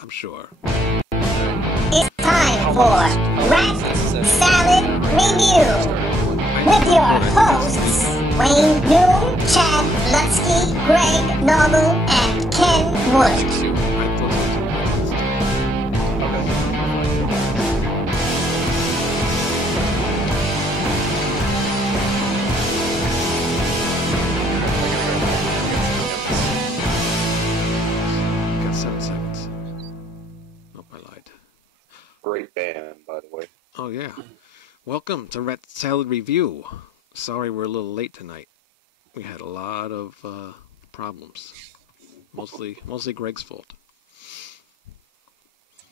I'm sure. It's time for Rat Salad Review with your hosts, Wayne Noon, Chad Lutsky, Greg Noggle, and Ken Wood. Got 7 seconds. Nope, I lied. Great band, by the way. Oh, yeah. Welcome to Rat Salad Review. Sorry we're a little late tonight. We had a lot of problems. Mostly Greg's fault.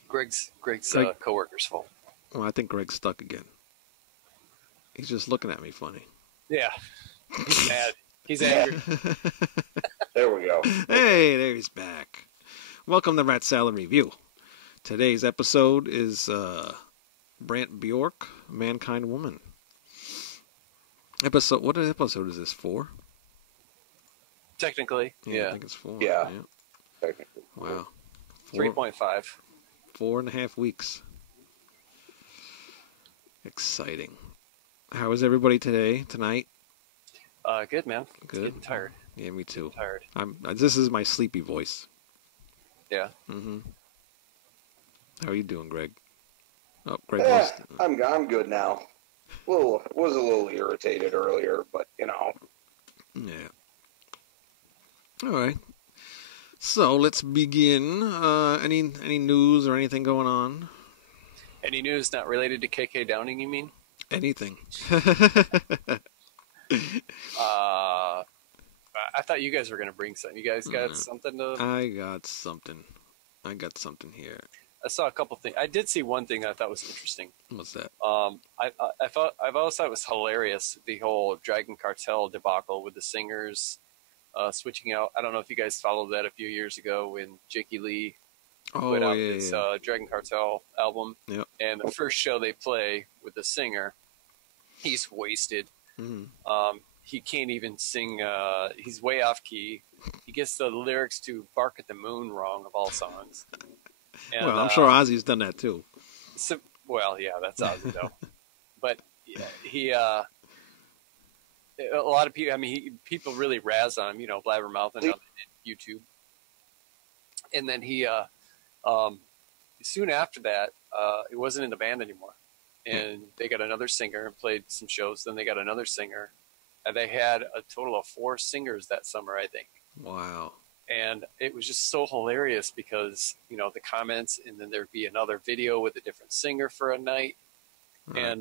Greg's Greg- coworker's fault. Well, I think Greg's stuck again. He's just looking at me funny. Yeah, he's mad. He's angry. There we go. Hey, there he's back. Welcome to Rat Salad Review. Today's episode is Brant Bjork, Mankind Woman. What episode is this, 4? Technically, yeah. I think it's 4. Yeah. Technically. Wow. 3.5. 4.5 weeks. Exciting. How is everybody tonight? Good, man. Good. Getting tired. Yeah, me too. Tired. This is my sleepy voice. Yeah. Mm-hmm. How are you doing, Greg? Oh, Greg Yeah, lost. I'm good now. Was a little irritated earlier, but you know. Yeah. All right. So let's begin. Any news or anything going on? Any news not related to KK Downing, you mean? Anything? I thought you guys were going to bring something. You guys got something to... I got something here. I saw a couple things. I did see one thing I thought was interesting. What's that? I've always thought it was hilarious, the whole Dragon Cartel debacle with the singers switching out. I don't know if you guys followed that a few years ago when Jakey Lee put out his Dragon Cartel album. Yep. And the first show they play with the singer, he's wasted. Mm-hmm. He can't even sing. He's way off key. He gets the lyrics to Bark at the Moon wrong, of all songs. And, well, I'm sure Ozzy's done that too. So, well, yeah, that's Ozzy though. But yeah, he, a lot of people. I mean, people really razz on him. You know, blabbermouth on YouTube. And then he, soon after that, he wasn't in the band anymore, and they got another singer and played some shows. Then they got another singer, and they had a total of 4 singers that summer, I think. Wow. And it was just so hilarious because, you know, the comments, and then there'd be another video with a different singer for a night. Right. And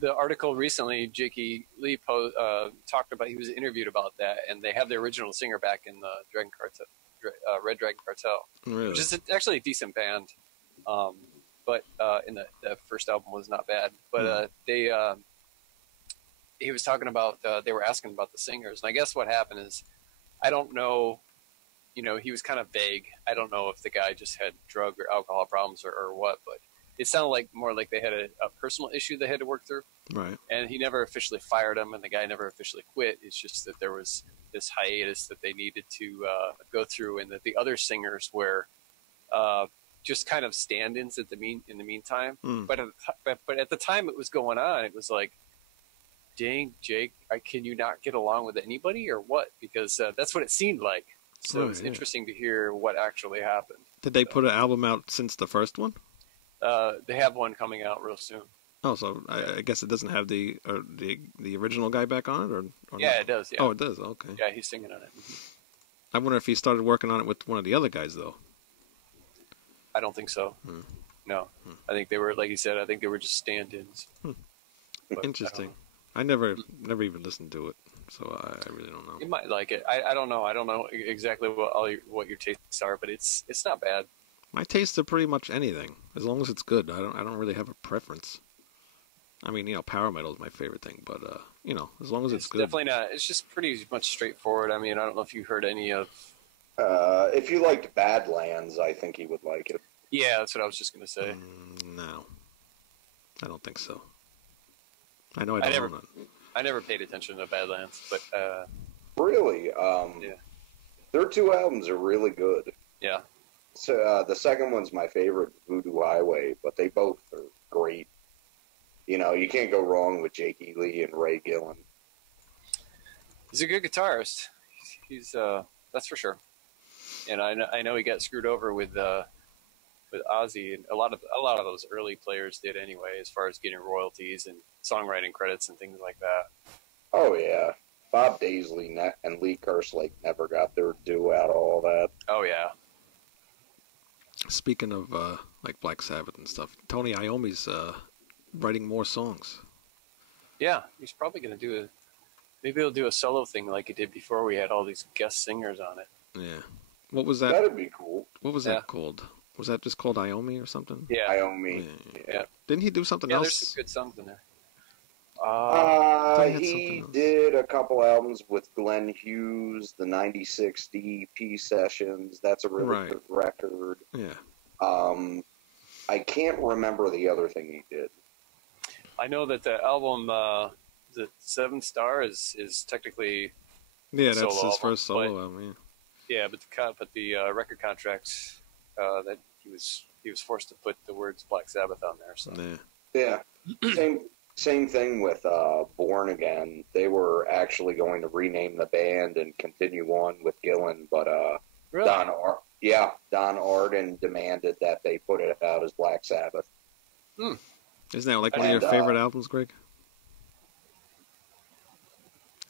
the article recently, Jakey Lee talked about, he was interviewed about that, and they have the original singer back in the Dragon Cartel, Red Dragon Cartel, really? Which is actually a decent band. But in the first album was not bad. But he was talking about, they were asking about the singers. And I guess what happened is, I don't know, you know, he was kind of vague. I don't know if the guy just had drug or alcohol problems or what, but it sounded more like they had a personal issue they had to work through. Right. And he never officially fired him, and the guy never officially quit. It's just that there was this hiatus that they needed to go through, and that the other singers were just kind of stand-ins in the meantime. But at the time it was going on, it was like, dang, Jake, can you not get along with anybody or what? Because that's what it seemed like. So it's interesting to hear what actually happened. Did they put an album out since the first one? They have one coming out real soon. Oh, so I guess it doesn't have the original guy back on it, or yeah, not? It does. Yeah. Oh, it does. Okay. Yeah, he's singing on it. I wonder if he started working on it with one of the other guys, though. I don't think so. No, I think they were, like you said, I think they were just stand-ins. Interesting. I never even listened to it, so I really don't know. You might like it. I don't know. I don't know exactly what your tastes are, but it's not bad. My tastes are pretty much anything, as long as it's good. I don't really have a preference. I mean, you know, power metal is my favorite thing, but you know, as long as it's good. Definitely not. It's just pretty much straightforward. I mean, I don't know if you heard any of. If you liked Badlands, I think he would like it. Yeah, that's what I was just gonna say. No, I don't think so. I know I never paid attention to Badlands, but really, yeah, their 2 albums are really good. Yeah, the second one's my favorite, Voodoo Highway, but they both are great. You know, you can't go wrong with Jake Ely and Ray Gillen. He's a good guitarist. He's that's for sure. And I know he got screwed over with Ozzy, and a lot of those early players did anyway, as far as getting royalties and songwriting credits and things like that. Oh yeah, Bob Daisley and Lee Kerslake never got their due out of all that. Oh yeah. Speaking of like Black Sabbath and stuff, Tony Iommi's writing more songs. Yeah, he's probably going to maybe he'll do a solo thing like he did before we had all these guest singers on it. Yeah. What was that? That'd be cool. What was that called? Was that just called Iommi or something? Yeah. Iommi. Yeah. Didn't he do something else? else? There's some good songs in there. He did a couple albums with Glenn Hughes, the 96 DEP sessions. That's a really good record. Yeah. I can't remember the other thing he did. I know that the album, the Seven Star, is technically that's his first solo album. Yeah, but the record contracts that he was forced to put the words Black Sabbath on there. So yeah. Same thing with Born Again. They were actually going to rename the band and continue on with Gillen, but really? Don Arden demanded that they put it out as Black Sabbath. Isn't that like one of your favorite albums, Greg?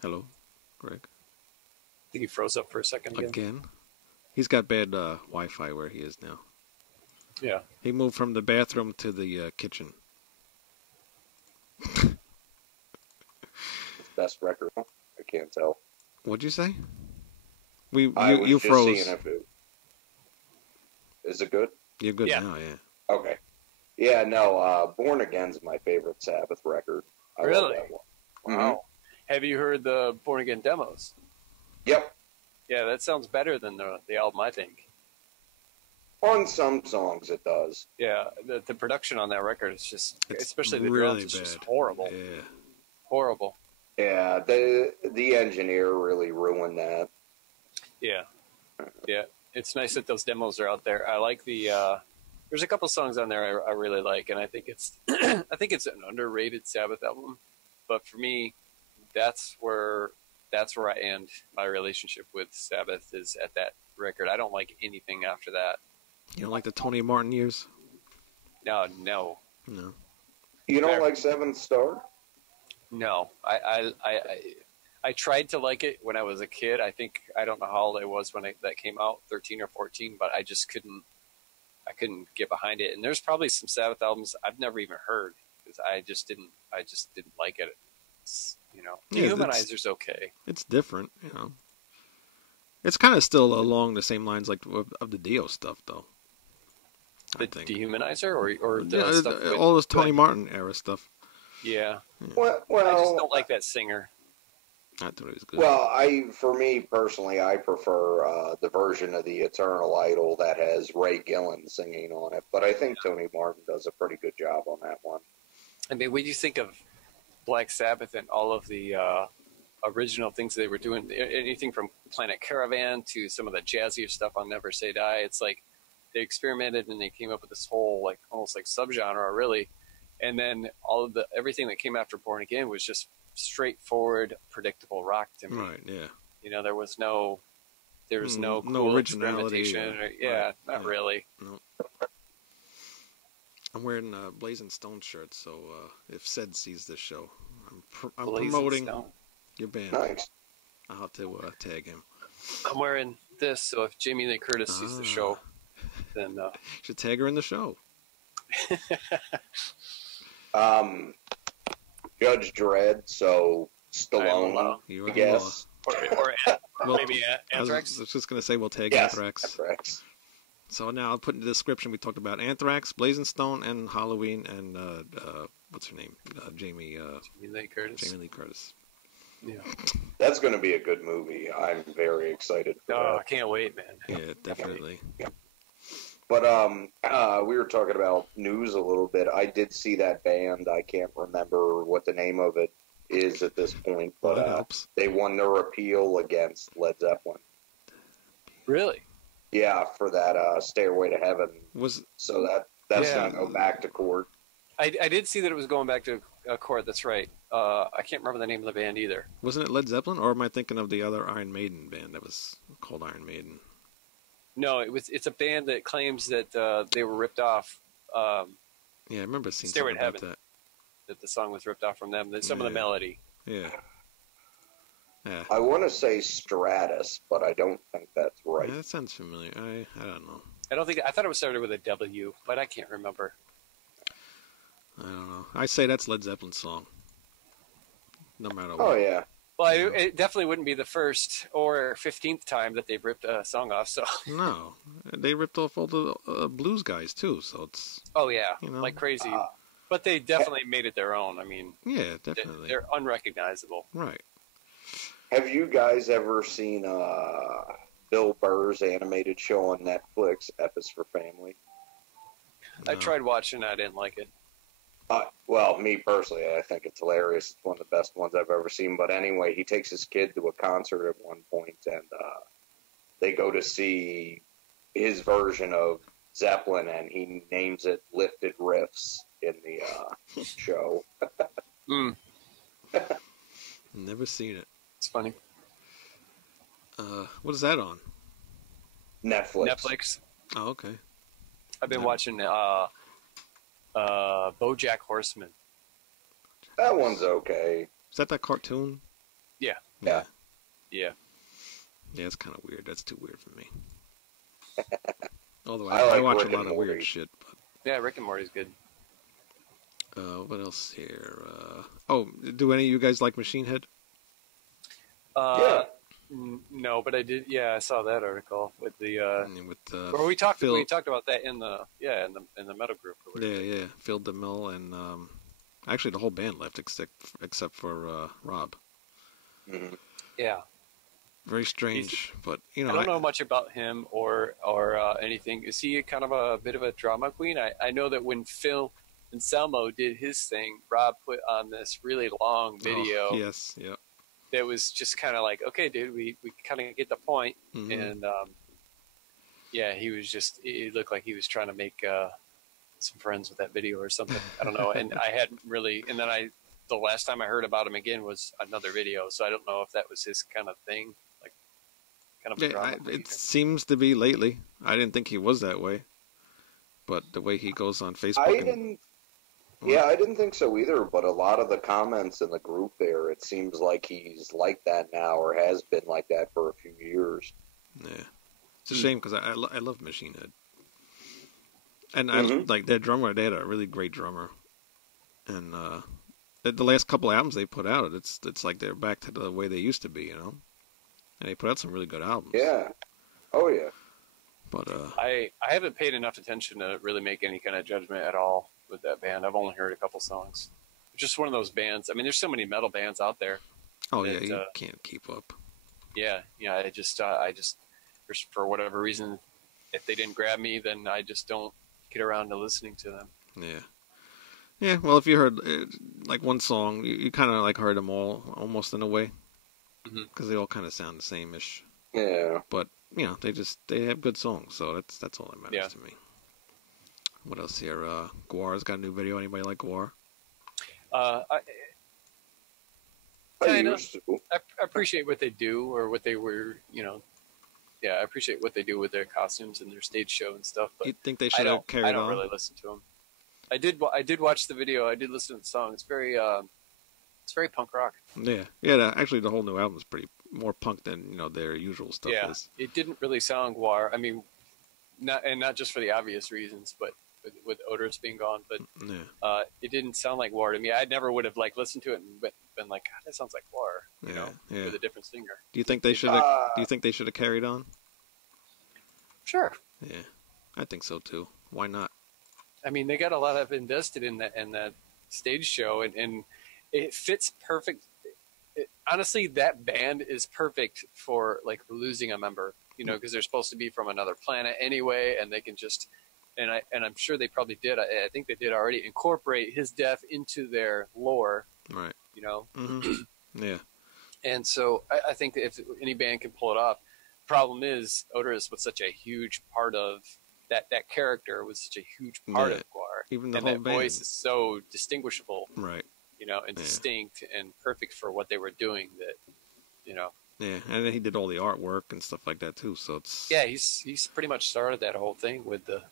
Hello, Greg. I think he froze up for a second again. He's got bad Wi-Fi where he is now. Yeah. He moved from the bathroom to the kitchen. Best record? I can't tell. What'd you say? You froze. Is it good? You're good now, yeah. Okay. Yeah, no, Born Again's my favorite Sabbath record. I really? love that one. Wow. Mm-hmm. Have you heard the Born Again demos? Yep. Yeah, that sounds better than the album, I think. On some songs, it does. Yeah, the production on that record is just, especially the really drums, is bad. just horrible. Yeah. Horrible. Yeah, the engineer really ruined that. Yeah. Yeah. It's nice that those demos are out there. I like there's a couple songs on there I really like, and I think it's an underrated Sabbath album. But for me, that's where I end my relationship with Sabbath, is at that record. I don't like anything after that. You don't like the Tony Martin years? No. You don't like Seventh Star? No. I tried to like it when I was a kid. I don't know how old I was when that came out, 13 or 14, but I just couldn't get behind it. And there's probably some Sabbath albums I've never even heard, because I just didn't like it. It's, Dehumanizer's okay. It's different, It's kind of still along the same lines like of the Dio stuff, though. The Dehumanizer or stuff all this Tony Martin era stuff. Yeah. Well, I just don't like that singer. I thought it was good. Well, for me personally, I prefer the version of the Eternal Idol that has Ray Gillen singing on it. But I think Tony Martin does a pretty good job on that one. I mean, when you think of Black Sabbath and all of the original things they were doing, anything from Planet Caravan to some of the jazzier stuff on Never Say Die, it's like they experimented and they came up with this whole almost like subgenre, really. And then everything that came after Born Again was just straightforward, predictable rock to me. Right, yeah. There was no cool originality. Experimentation. Not really. No. I'm wearing a Blazing Stone shirt, so if Ced sees this show, I'm promoting your band. Nice. I'll have to tag him. I'm wearing this, so if Jamie Lee Curtis sees the show, then you should tag her in the show. Judge Dredd, so Stallone, I guess. Or maybe Anthrax. I was just going to say we'll tag Anthrax. Anthrax. So now I'll put in the description, we talked about Anthrax, Blazing Stone, and Halloween, and what's her name? Jamie Lee Curtis. Jamie Lee Curtis. Yeah. That's going to be a good movie. I'm very excited for that. I can't wait, man. Yeah, definitely. Yeah. But we were talking about news a little bit. I did see that band. I can't remember what the name of it is at this point, but they won their appeal against Led Zeppelin. Really? Yeah, for that Stairway to Heaven. So that's going to go back to court. I did see that it was going back to court. That's right. I can't remember the name of the band either. Wasn't it Led Zeppelin, or am I thinking of the other Iron Maiden band that was called Iron Maiden? No, it's a band that claims that they were ripped off. Yeah, I remember seeing Stairway something to about Heaven, that. the song was ripped off from them. Some of the melody. Yeah. Yeah. I want to say Stratus, but I don't think that's right. Yeah, that sounds familiar. I don't know. I thought it was started with a W, but I can't remember. I don't know. I say that's Led Zeppelin's song. No matter what. Oh, yeah. Well, it definitely wouldn't be the first or 15th time that they've ripped a song off. So no, they ripped off all the blues guys too. So it's like crazy. But they definitely made it their own. I mean, yeah, definitely. They're unrecognizable. Right. Have you guys ever seen Bill Burr's animated show on Netflix, F is for Family? No. I tried watching. I didn't like it. Well, me personally, I think it's hilarious. It's one of the best ones I've ever seen. But anyway, he takes his kid to a concert at one point, and they go to see his version of Zeppelin, and he names it Lifted Riffs in the show. Never seen it. It's funny. What is that on? Netflix. Oh, okay. I've been watching BoJack Horseman. That one's okay. Is that cartoon? Yeah. Yeah. Yeah. Yeah, it's kind of weird. That's too weird for me. Although I I watch Rick a lot and of Morty. weird shit. But Yeah, Rick and Morty's good. what else here? Do any of you guys like Machine Head? Yeah. No, but I did. Yeah, I saw that article with the. With we talked Phil, about that in the metal group. Or whatever. yeah. Phil DeMille and actually the whole band left except for Rob. Mm-hmm. Yeah. Very strange, but I don't know much about him or anything. Is he kind of a bit of a drama queen? I know that when Phil Anselmo did his thing, Rob put on this really long video. Oh, yes, yeah. That was just kind of like, okay, dude, we kind of get the point. Mm-hmm. And he looked like he was trying to make some friends with that video or something. I don't know. And I hadn't really, and then the last time I heard about him again was another video. So I don't know if that was his kind of thing, like kind of a drama queen. It seems to be lately. I didn't think he was that way, but the way he goes on Facebook. I didn't think so either, but a lot of the comments in the group there, it seems like he's like that now or has been like that for a few years. Yeah. It's a shame because I love Machine Head. And I like their drummer. They had a really great drummer. And the last couple albums they put out, it's like they're back to the way they used to be, you know? And they put out some really good albums. Yeah. Oh, yeah. But I haven't paid enough attention to really make any kind of judgment at all with that band. I've only heard a couple songs. It's just one of those bands. I mean, there's so many metal bands out there. Oh, yeah, you can't keep up. Yeah, I just for whatever reason, if they didn't grab me, then I just don't get around to listening to them. Yeah. Yeah, well, if you heard like one song, you kind of like heard them all almost in a way, because they all kind of sound the same-ish. Yeah. But they have good songs, so that's all that matters to me. What else here? GWAR's got a new video. Anybody like GWAR? I appreciate what they do, or what they were, I appreciate what they do with their costumes and their stage show and stuff. But you think they should have carried on? I don't really listen to them. I did watch the video. I did listen to the song. It's very punk rock. Yeah. Actually, the whole new album is pretty more punk than their usual stuff is. It didn't really sound GWAR. I mean, not just for the obvious reasons, but with Otis being gone. But it didn't sound like GWAR to me. I never would have listened to it and been like, God, that sounds like GWAR. With a different singer. Do you think they should have? Do you think they should have carried on? Sure. Yeah, I think so too. Why not? I mean, they got a lot of invested in that stage show, and it fits perfect. Honestly, that band is perfect for like losing a member, because they're supposed to be from another planet anyway, and they can just, and I'm sure they probably did. I think they did already incorporate his death into their lore, right? Yeah. And And so I think that if any band can pull it off, problem is Odorous was such a huge part of that character was such a huge part of GWAR. Even the and whole that band. voice is so distinguishable, Right. and distinct and perfect for what they were doing that, Yeah, and then he did all the artwork and stuff like that too. So it's he's pretty much started that whole thing with the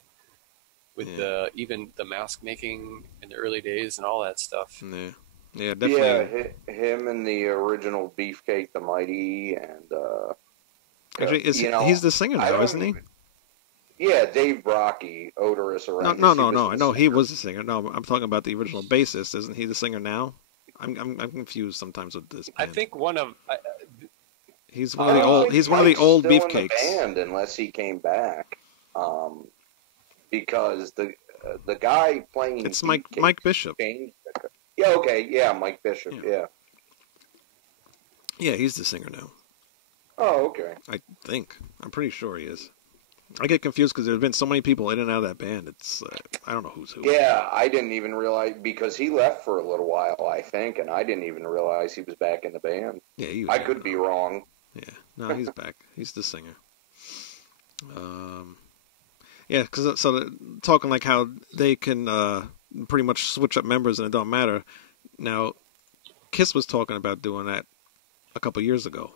even the mask making in the early days and all that stuff. Yeah, definitely. Yeah, him and the original Beefcake the Mighty, and actually, he's the singer now, isn't he? Yeah, Dave Brocky, Odorous around. No. I know he was the singer. No, I'm talking about the original bassist. Isn't he the singer now? I'm confused sometimes with this band. I think one of he's one of the old. He's one of the old Beefcakes. Band, unless he came back, because the guy playing it's Mike Bishop. Yeah. Okay. Yeah, Mike Bishop. Yeah. Yeah, he's the singer now. Oh, okay. I think. I'm pretty sure he is. I get confused because there's been so many people in and out of that band. It's I don't know who's who. Yeah, I didn't even realize because he left for a little while, I think, and I didn't even realize he was back in the band. Yeah, I could be wrong. Yeah, no, he's back. He's the singer. Yeah, because talking like how they can pretty much switch up members and it don't matter. Now, Kiss was talking about doing that a couple years ago.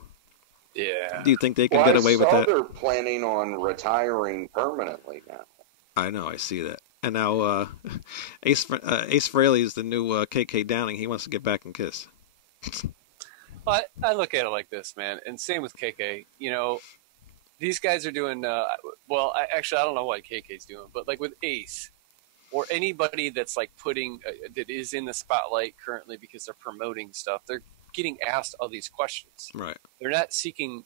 Yeah. Do you think they can get away with that? They're planning on retiring permanently now. I know, I see that. And now Ace Frehley is the new KK Downing. He wants to get back in Kiss. Well, I look at it like this, man, and same with KK. These guys are doing well. I don't know what KK's doing, but like with Ace or anybody that's like putting that is in the spotlight currently because they're promoting stuff, they're getting asked all these questions. Right. They're not seeking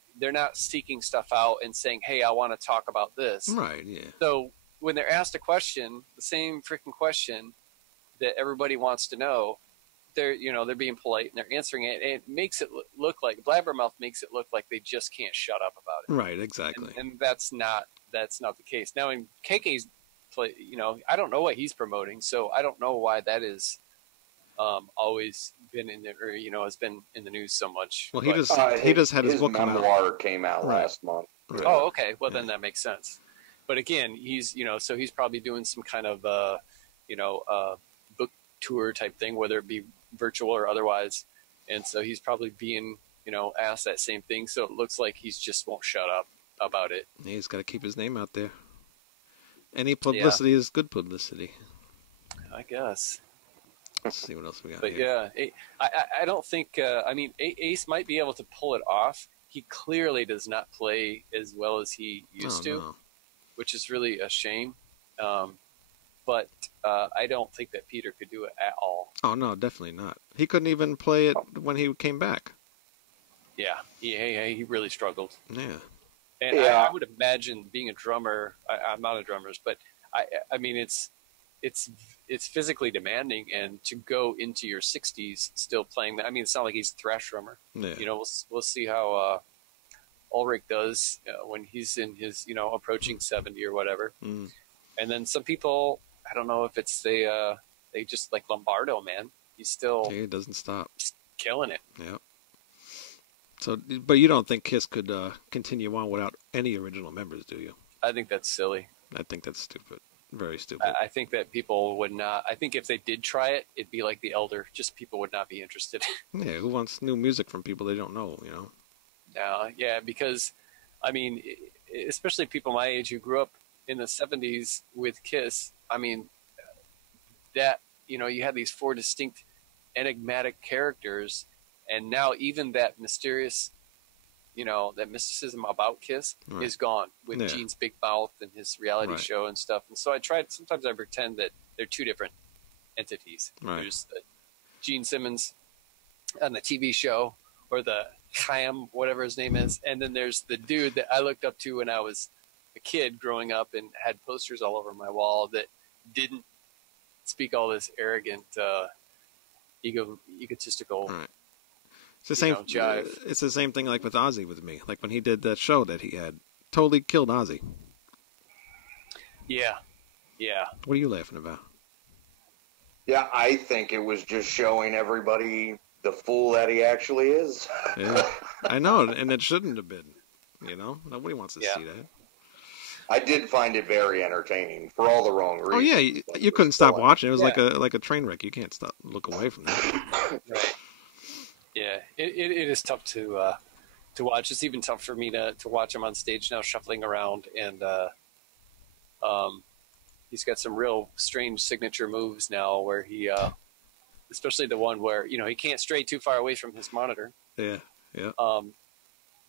stuff out and saying, "Hey, I want to talk about this." Right. Yeah. So when they're asked a question, the same freaking question that everybody wants to know, they're being polite and they're answering it. And it makes it look like Blabbermouth makes it look like they just can't shut up about it. Right. Exactly. And that's not the case. Now in KK's play, I don't know what he's promoting, so I don't know why that is always been in there, or has been in the news so much. Well, he just had his book come out. Memoir came out last month. Right. Oh, okay. Well, then that makes sense. But again, he's so he's probably doing some kind of book tour type thing, whether it be virtual or otherwise. And so he's probably being asked that same thing. So it looks like he just won't shut up about it. He's got to keep his name out there. Any publicity is good publicity. I guess. Let's see what else we got. But here. yeah, I don't think. Ace might be able to pull it off. He clearly does not play as well as he used to, which is really a shame. But I don't think that Peter could do it at all. Oh no, definitely not. He couldn't even play it when he came back. Yeah, he really struggled. Yeah, and I would imagine being a drummer. I'm not a drummer, but I mean it's physically demanding, and to go into your 60s still playing that. I mean, it's not like he's a thrash drummer. Yeah. We'll see how Ulrich does when he's in his approaching 70 or whatever. Mm. And then some people, I don't know if it's they just like Lombardo, man. He doesn't stop. He's killing it. Yeah. So, but you don't think Kiss could continue on without any original members, do you? I think that's silly. I think that's stupid. Very stupid. I think that people would not. I think if they did try it, it'd be like The Elder. Just people would not be interested. Yeah, who wants new music from people they don't know? Yeah, because I mean, especially people my age who grew up in the 70s with Kiss. I mean, that you had these four distinct, enigmatic characters, and now even that mysterious. That mysticism about Kiss is gone with Gene's big mouth and his reality show and stuff. And so sometimes I pretend that they're two different entities. Right. There's Gene Simmons on the TV show, or the Chaim, whatever his name is. And then there's the dude that I looked up to when I was a kid growing up and had posters all over my wall that didn't speak all this arrogant, egotistical. Right. It's the same jive. It's the same thing like with Ozzy with me. Like when he did that show that he had, totally killed Ozzy. Yeah. What are you laughing about? Yeah, I think it was just showing everybody the fool that he actually is. Yeah, I know, and it shouldn't have been. You know, nobody wants to Yeah. see that. I did find it very entertaining for all the wrong reasons. Oh yeah, you but couldn't stop watching. It was Yeah. like a train wreck. You can't stop look away from that. Right. Yeah, it is tough to watch. It's even tough for me to watch him on stage now, shuffling around, and he's got some real strange signature moves now, where he, especially the one where he can't stray too far away from his monitor. Yeah, yeah.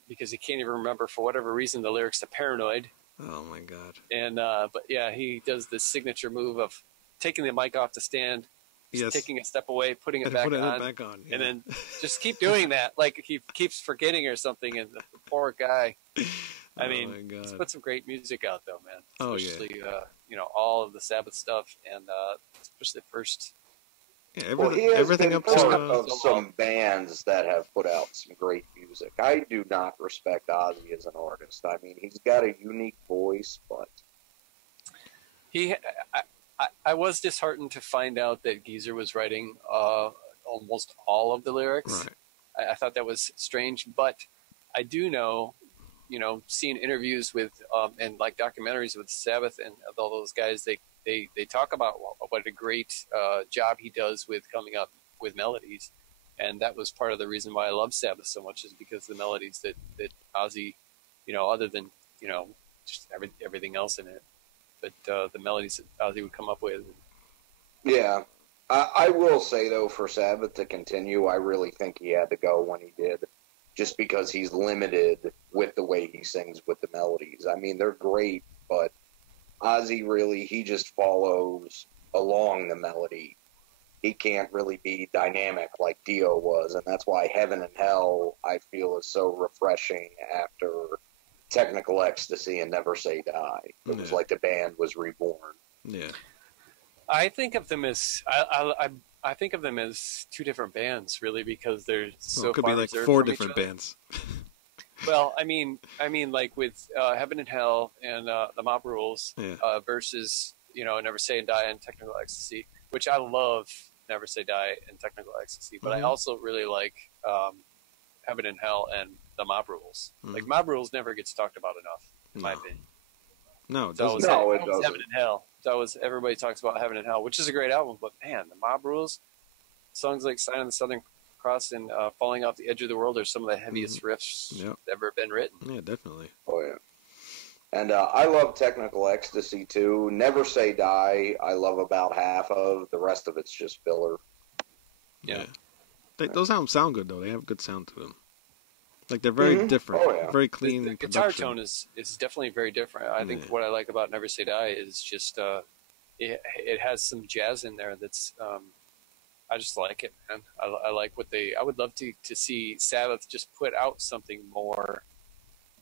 Because he can't even remember for whatever reason the lyrics to "Paranoid." Oh my god. And but yeah, he does this signature move of taking the mic off the stand, just taking a step away, putting it back on, yeah. and then just keep doing that. Like he keeps forgetting or something, and the poor guy. I mean, he's put some great music out though, man. Especially all of the Sabbath stuff, and especially the first. Yeah, everything up to to some bands that have put out some great music. I do not respect Ozzy as an artist. I mean, he's got a unique voice, but I was disheartened to find out that Geezer was writing almost all of the lyrics. Right. I thought that was strange, but I do know, seeing interviews with and like documentaries with Sabbath and all those guys, they talk about what a great job he does with coming up with melodies, and that was part of the reason why I love Sabbath so much, is because the melodies that Ozzy, other than just everything else in it, but the melodies that Ozzy would come up with. Yeah, I will say though, for Sabbath to continue, I really think he had to go when he did, just because he's limited with the way he sings with the melodies. I mean, they're great, but Ozzy really, he just follows along the melody. He can't really be dynamic like Dio was, and that's why Heaven and Hell, I feel, is so refreshing after Technical Ecstasy and Never Say Die. It was like the band was reborn. Yeah. I think of them as I think of them as two different bands, really, because they're so it could far be like reserved 4 from each different other. bands. Well, I mean, like with Heaven and Hell and the Mob Rules versus Never Say Die and Technical Ecstasy, which I love. Never Say Die and Technical Ecstasy, but I also really like Heaven and Hell and the Mob Rules. Like Mob Rules never gets talked about enough, in my opinion. No, it doesn't. doesn't. It doesn't. Heaven and Hell. That was everybody talks about Heaven and Hell, which is a great album. But man, the Mob Rules, songs like "Sign of the Southern Cross" and "Falling Off the Edge of the World" are some of the heaviest riffs ever been written. Yeah, definitely. Oh yeah. And I love Technical Ecstasy too. Never Say Die, I love about half of. The rest of it's just filler. Yeah. Those albums sound good though. They have good sound to them. Like they're very different. Oh, yeah. Very clean. The guitar tone is definitely very different. I think what I like about Never Say Die is just it has some jazz in there that's I just like it, man. I like what I would love to see Sabbath just put out something more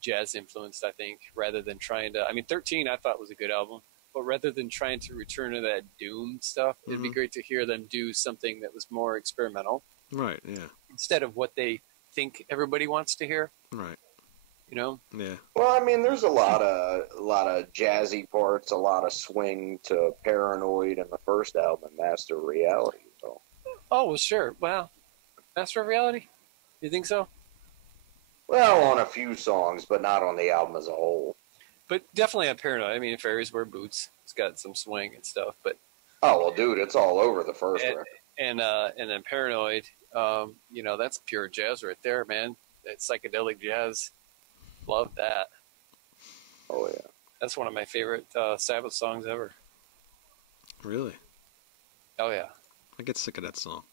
jazz influenced, I think, rather than trying to. I mean, 13 I thought was a good album, but rather than trying to return to that doom stuff, it'd be great to hear them do something that was more experimental. Right. Yeah. Instead of what they think everybody wants to hear. Right. Yeah. Well, I mean, there's a lot of jazzy parts, a lot of swing to Paranoid in the first album, Master of Reality. So. Oh, well, sure. Wow. Master of Reality? You think so? Well, on a few songs, but not on the album as a whole. But definitely on Paranoid. I mean, Fairies Wear Boots. It's got some swing and stuff, but... Oh, well, dude, it's all over the first record. And then Paranoid, that's pure jazz right there, man. It's psychedelic jazz. Love that. Oh, yeah. That's one of my favorite Sabbath songs ever. Really? Oh, yeah. I get sick of that song.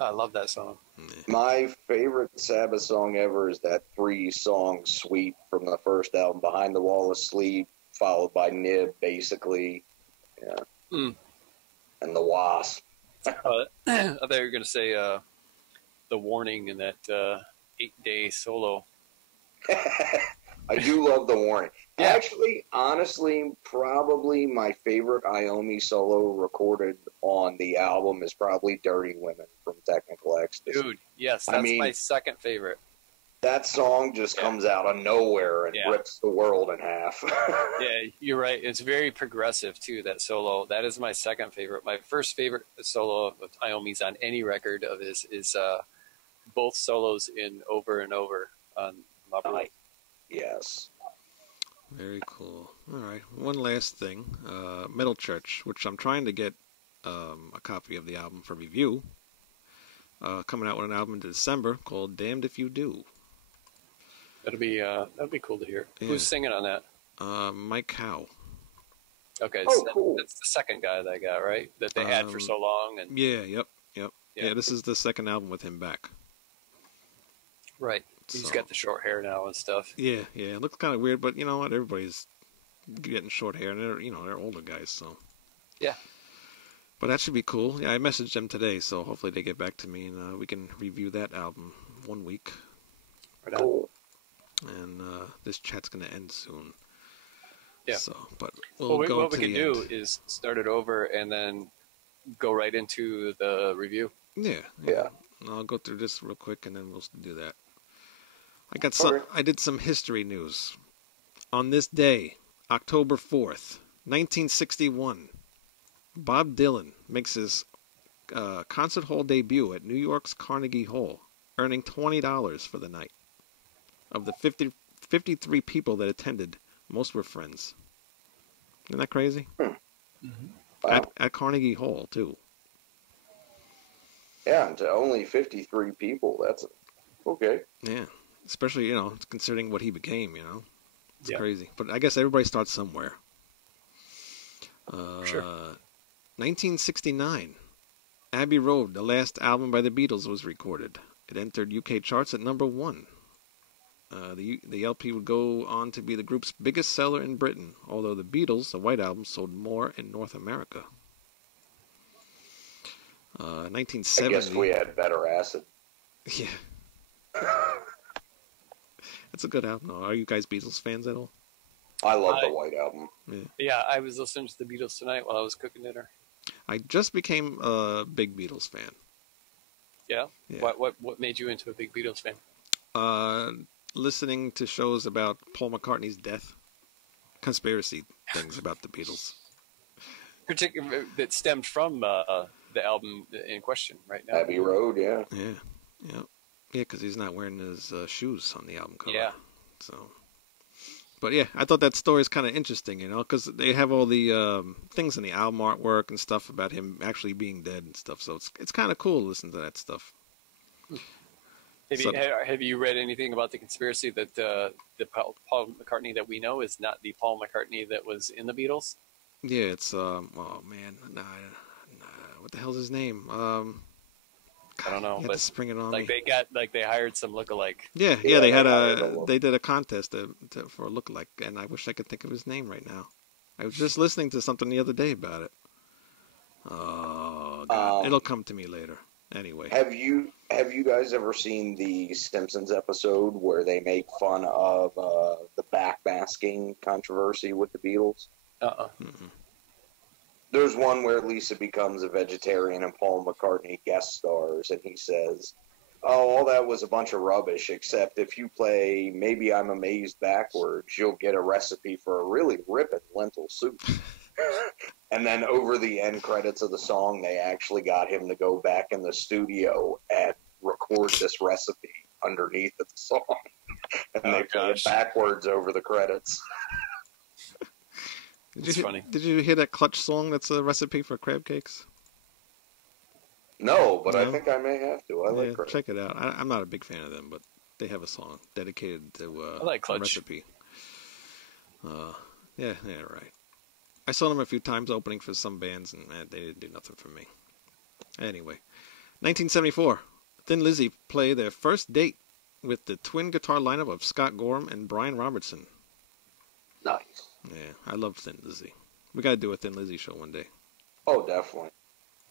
I love that song. My favorite Sabbath song ever is that 3-song suite from the first album, Behind the Wall of Sleep, followed by Nib, basically. Yeah. And The Wasp. I thought you were going to say The Warning in that 8-day solo. I do love The Warning. Yeah. Actually, honestly, probably my favorite Iommi solo recorded on the album is probably Dirty Women from Technical Ecstasy. Dude, yes, that's my second favorite. That song just comes out of nowhere and rips the world in half. Yeah, you're right. It's very progressive, too, that solo. That is my second favorite. My first favorite solo of Iommi's on any record of his is both solos in Over and Over on Mob Rules. Yes. Very cool. All right. One last thing. Metal Church, which I'm trying to get a copy of the album for review. Coming out with an album in December called Damned If You Do. That'd be cool to hear. Yeah. Who's singing on that? Mike Howe. Okay, Oh, so cool. that's the second guy they got, right? That they had for so long. And Yeah, yep. Yeah, this is the second album with him back. Right. He's So, got the short hair now and stuff. Yeah, it looks kind of weird, but you know what? Everybody's getting short hair, and they're older guys, so. Yeah. But that should be cool. Yeah, I messaged them today, so hopefully they get back to me, and we can review that album 1 week. Right on. Cool. And this chat's going to end soon. Yeah. So, but we'll go what to we can the do end. is start it over and then go right into the review. Yeah. I'll go through this real quick, and then we'll do that. I did some history news. On this day, October 4th, 1961, Bob Dylan makes his concert hall debut at New York's Carnegie Hall, earning $20 for the night. Of the 53 people that attended, most were friends. Isn't that crazy? Wow. At Carnegie Hall, too. Yeah, and to only 53 people, that's okay. Yeah. Especially, considering what he became, It's Yeah. crazy. But I guess everybody starts somewhere. Sure. 1969, Abbey Road, the last album by the Beatles, was recorded. It entered UK charts at number 1. The LP would go on to be the group's biggest seller in Britain, although the Beatles, the White Album, sold more in North America. 1970. I guess we had better acid. Yeah. That's a good album. Are you guys Beatles fans at all? I love the White Album. Yeah, I was listening to the Beatles tonight while I was cooking dinner. I just became a big Beatles fan. Yeah? Yeah. What made you into a big Beatles fan? Listening to shows about Paul McCartney's death, conspiracy things about the Beatles. Particular that stemmed from the album in question right now. Abbey Road, yeah. Yeah, because he's not wearing his shoes on the album cover. Yeah. So, but yeah, I thought that story is kind of interesting, because they have all the things in the album artwork and stuff about him actually being dead and stuff. So it's kind of cool to listen to that stuff. Have you read anything about the conspiracy that the Paul McCartney that we know is not the Paul McCartney that was in the Beatles? Yeah, it's oh man, nah, what the hell's his name? I don't know, you have but to spring it on like me. they hired some lookalike. Yeah, Yeah, they they did a contest for a lookalike, and I wish I could think of his name right now. I was just listening to something the other day about it. Oh God, it'll come to me later. Anyway, Have you guys ever seen the Simpsons episode where they make fun of the backmasking controversy with the Beatles? There's one where Lisa becomes a vegetarian and Paul McCartney guest stars, and he says, "Oh, all that was a bunch of rubbish, except if you play Maybe I'm Amazed backwards, you'll get a recipe for a really ripping lentil soup." And then over the end credits of the song, they actually got him to go back in the studio and record this recipe underneath the song. And they play it backwards over the credits. Funny. Did you hear that Clutch song that's a recipe for crab cakes? No, but No? I think I may have to. I like crab. Check it out. I'm not a big fan of them, but they have a song dedicated to I like a Clutch. recipe. Yeah, right. I saw them a few times opening for some bands, and they didn't do nothing for me. Anyway, 1974, Thin Lizzy play their first date with the twin guitar lineup of Scott Gorham and Brian Robertson. Nice. Yeah, I love Thin Lizzy. We got to do a Thin Lizzy show one day. Oh, definitely.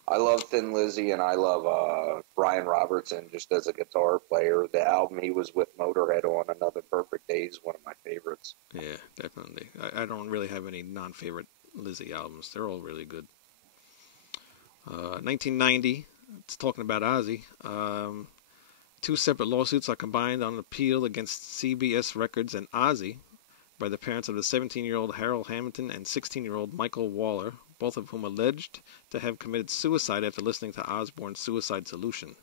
I love Thin Lizzy, and I love Brian Robertson just as a guitar player. The album he was with Motorhead on, Another Perfect Day, is one of my favorites. Yeah, definitely. I don't really have any non-favorite Lizzy albums. They're all really good. 1990, it's talking about Ozzy. Two separate lawsuits are combined on appeal against CBS Records and Ozzy by the parents of the 17-year-old Harold Hamilton and 16-year-old Michael Waller, both of whom alleged to have committed suicide after listening to Osbourne's Suicide Solution.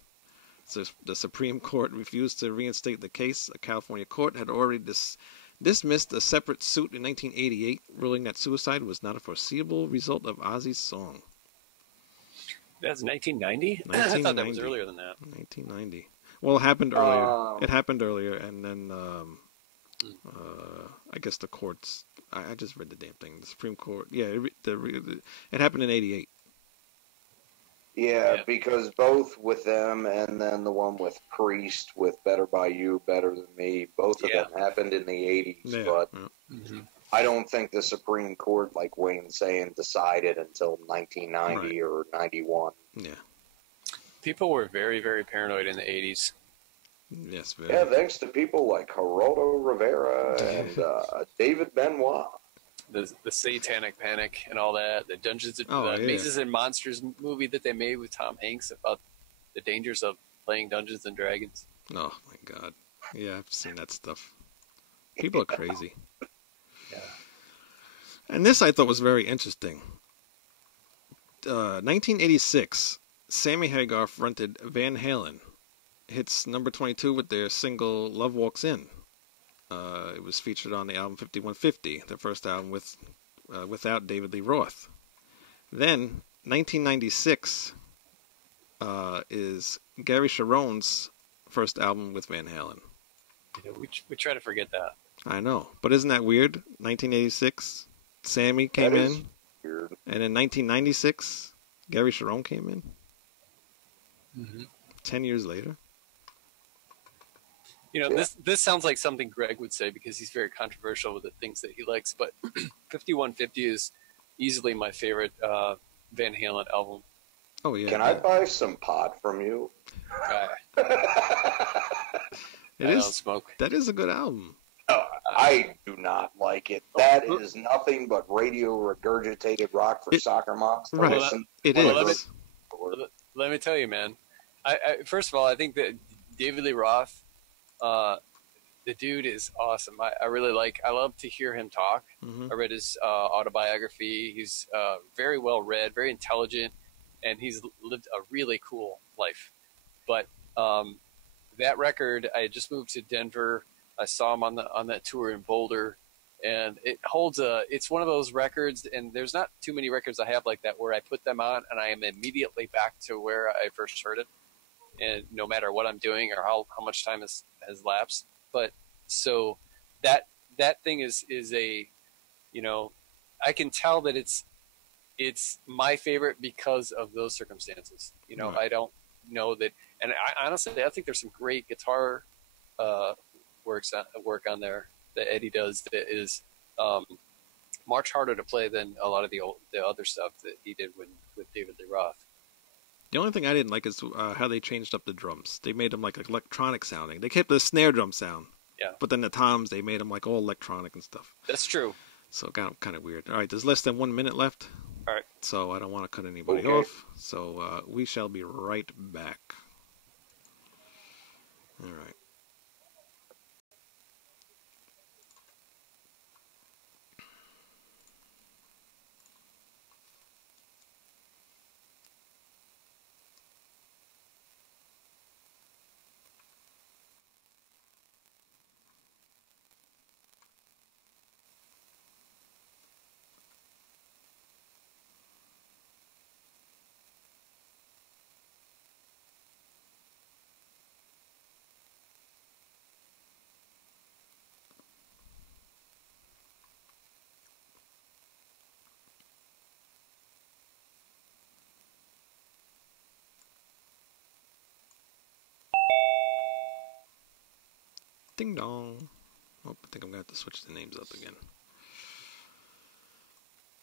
So the Supreme Court refused to reinstate the case. A California court had already dismissed a separate suit in 1988, ruling that suicide was not a foreseeable result of Ozzy's song. That's 1990? I thought that was earlier than that. 1990. Well, it happened earlier. It happened earlier, and then I guess the courts. I just read the damn thing. The Supreme Court. Yeah, it happened in 88. Yeah, because both with them and then the one with Priest with Better By You, Better Than Me, both of them happened in the 80s, but I don't think the Supreme Court, like Wayne's saying, decided until 1990 or 91. Yeah. People were very, very paranoid in the 80s. Yes, very. Yeah, thanks to people like Geraldo Rivera and David Benoit. The Satanic Panic and all that, the Mazes and Monsters movie that they made with Tom Hanks about the dangers of playing Dungeons and Dragons. Oh my God! Yeah, I've seen that stuff. People are crazy. Yeah. And this I thought was very interesting. 1986, Sammy Hagar fronted Van Halen. Hits number 22 with their single "Love Walks In." It was featured on the album 5150, their first album without David Lee Roth. Then, 1996 is Gary Sharon's first album with Van Halen. Yeah, we try to forget that. I know, but isn't that weird? 1986, Sammy came in, weird. And in 1996, Gary Sharon came in. 10 years later. You know, this sounds like something Greg would say because he's very controversial with the things that he likes, but 5150 is easily my favorite Van Halen album. Oh, yeah. Can I buy some pot from you? Don't smoke. That is a good album. I do not like it. That is nothing but radio regurgitated rock for soccer moms. Right. It is. Let me tell you, man. I first of all, I think that David Lee Roth, the dude is awesome. I love to hear him talk. I read his autobiography. He's very well read, very intelligent, and he's lived a really cool life. But that record, I just moved to Denver. I saw him on that tour in Boulder, and it holds it's one of those records, and there's not too many records I have like that where I put them on and I am immediately back to where I first heard it. And no matter what I'm doing or how much time has lapsed. But so that thing is a, you know, I can tell that it's my favorite because of those circumstances. You know, I don't know that, and I honestly think there's some great guitar work on there that Eddie does that is much harder to play than a lot of the other stuff that he did with David Lee Roth. The only thing I didn't like is how they changed up the drums. They made them like electronic sounding. They kept the snare drum sound. Yeah. But then the toms, they made them like all electronic and stuff. That's true. So it got kind of weird. All right, there's less than 1 minute left. All right. So I don't want to cut anybody off. So we shall be right back. All right. Ding dong. Oh, I think I'm going to have to switch the names up again.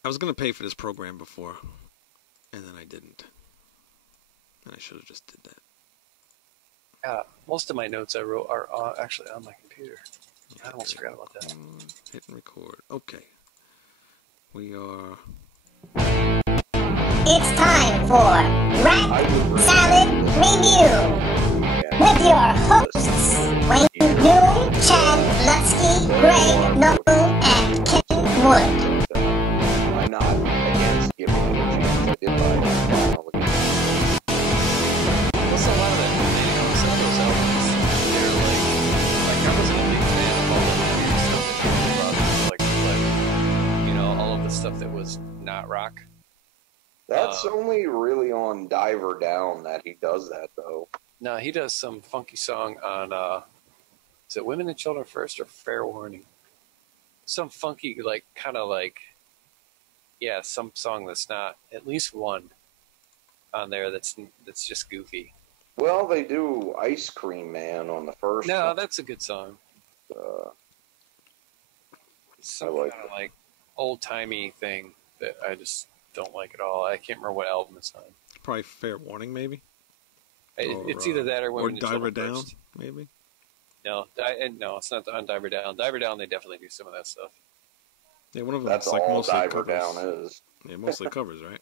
I was going to pay for this program before, and then I didn't. And I should have just did that. Most of my notes I wrote are actually on my computer. I almost forgot about that. Hit and record. Okay. We are... It's time for Rant Salad Review with your hosts, Wayne Noon, Chad Lutsky, Greg Noon, and Ken Wood. Why not? Against giving me a chance. I did buy it. That's a lot of it. You know, some of those albums, they're like I wasn't a big fan of all of the stuff that rock. That's only really on Diver Down that he does that, though. No, he does some funky song on, is it Women and Children First or Fair Warning? Some funky, like, kind of like, yeah, some song that's not, at least one on there that's just goofy. Well, they do Ice Cream Man on the first No, one. that's a good song. Some I like kind of like old-timey thing that I just don't like at all. I can't remember what album it's on. Probably Fair Warning, maybe. It's either that or Women and Diver Children Down, First. maybe. No, no, it's not on Diver Down. Diver Down, they definitely do some of that stuff. Yeah, one of them. That's like all mostly Diver covers. Down is. Yeah, mostly covers, right?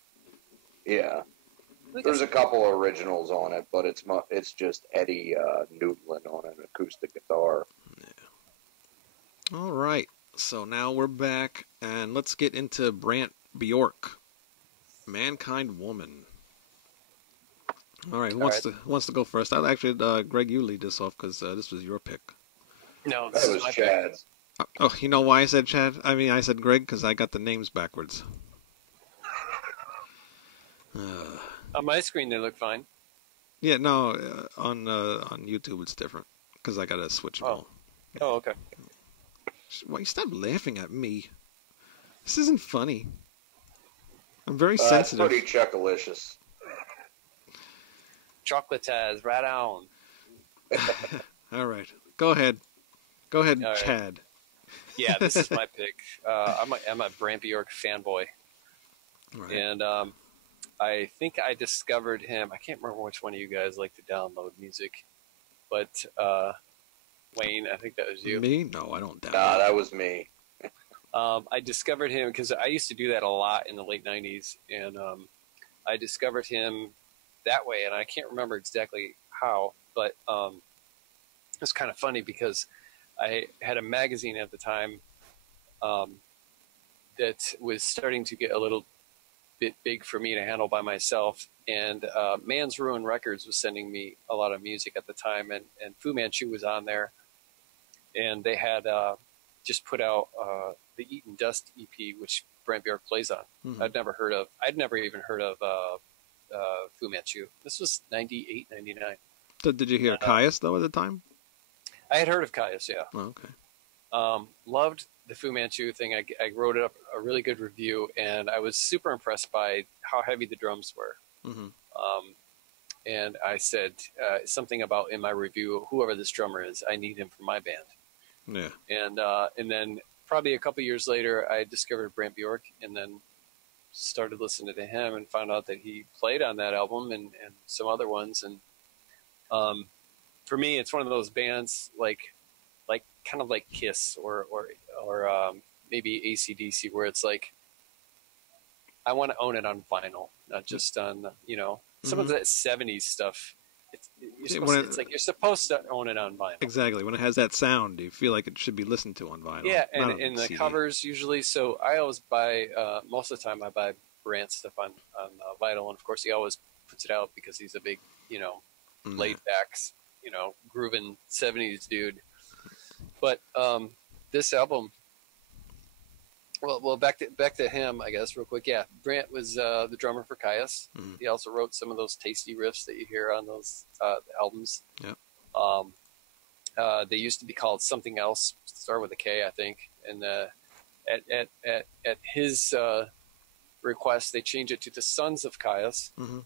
Yeah. There's a couple originals on it, but it's just Eddie Newland on an acoustic guitar. Yeah. All right. So now we're back, and let's get into Brant Bjork, Mankind Woman. All right, who wants to go first? I'll actually, Greg, you lead this off because this was your pick. No, That was Chad's. Oh, you know why I said Chad? I mean, I said Greg because I got the names backwards. On my screen, they look fine. Yeah, no, on YouTube it's different because I got to switch them all. Oh, okay. Why, stop laughing at me. This isn't funny. I'm very That's sensitive. pretty chuckalicious. Chocolataz, right on. All right. Go ahead. Go ahead, All right. Chad. Yeah, this is my pick. I'm a Brant Bjork fanboy. Right. And I think I discovered him. I can't remember which one of you guys like to download music. But Wayne, I think that was you. Me? No, I don't doubt Nah, it. that was me. I discovered him because I used to do that a lot in the late 90s. And I discovered him that way. And I can't remember exactly how. But it's kind of funny because I had a magazine at the time that was starting to get a little bit big for me to handle by myself. And Man's Ruin Records was sending me a lot of music at the time. And Fu Manchu was on there. And they had just put out the Eaton Dust EP, which Brant Bjork plays on. Mm-hmm. I'd never even heard of Fu Manchu. This was 98, 99. Did you hear Caius, though, at the time? I had heard of Caius, yeah. Oh, okay. Loved the Fu Manchu thing. I wrote up a really good review, and I was super impressed by how heavy the drums were. Mm-hmm. And I said something about in my review, whoever this drummer is, I need him for my band. Yeah. And then probably a couple years later, I discovered Brant Bjork, and then started listening to him and found out that he played on that album and some other ones. And for me, it's one of those bands like kind of like Kiss or maybe AC/DC, where it's like I want to own it on vinyl, not just on some of that 70s stuff. It's like you're supposed to own it on vinyl. Exactly. When it has that sound, you feel like it should be listened to on vinyl. Yeah, not and the CD. covers usually. So I always buy, most of the time I buy Brant stuff on vinyl. And of course he always puts it out because he's a big, laid back, grooving 70s dude. But this album, well, back to him, I guess, real quick. Yeah, Brant was the drummer for Caius. Mm-hmm. He also wrote some of those tasty riffs that you hear on those albums. Yeah. They used to be called something else, start with a K, I think. And at his request, they changed it to the Sons of Caius, mm-hmm.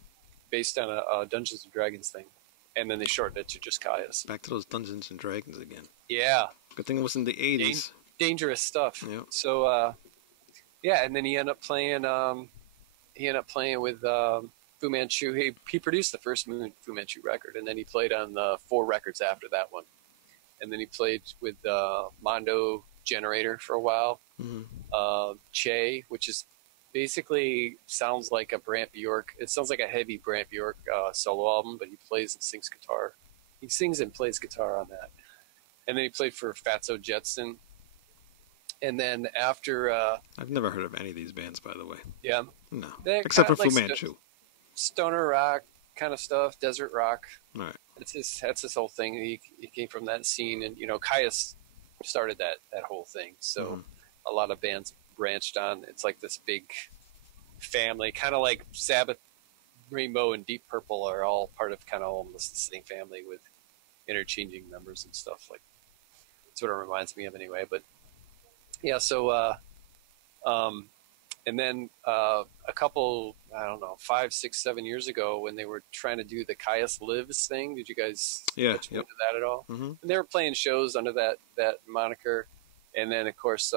based on a Dungeons and Dragons thing. And then they shortened it to just Caius. Back to those Dungeons and Dragons again. Yeah. Good thing it was in the 80s. Dangerous stuff. Yeah. So, and then he ended up playing with Fu Manchu. He produced the first Fu Manchu record, and then he played on the 4 records after that one. And then he played with Mondo Generator for a while. Mm-hmm. Che, which is basically sounds like a Brant Bjork. It sounds like a heavy Brant Bjork solo album, but he plays and sings guitar. He sings and plays guitar on that. And then he played for Fatso Jetson. And then after... I've never heard of any of these bands, by the way. Yeah? No. They're except for like Fu Manchu. Stoner rock kind of stuff, desert rock. All right. That's his whole thing. He came from that scene. And, Caius started that whole thing. So a lot of bands branched on. It's like this big family, kind of like Sabbath, Rainbow, and Deep Purple are all part of kind of almost the same family with interchanging members and stuff. Like that's what it reminds me of anyway. But yeah, so and then a couple, I don't know, 5, 6, 7 years ago when they were trying to do the Caius Lives thing, did you guys catch into that at all? Mm-hmm. And they were playing shows under that moniker. And then, of course,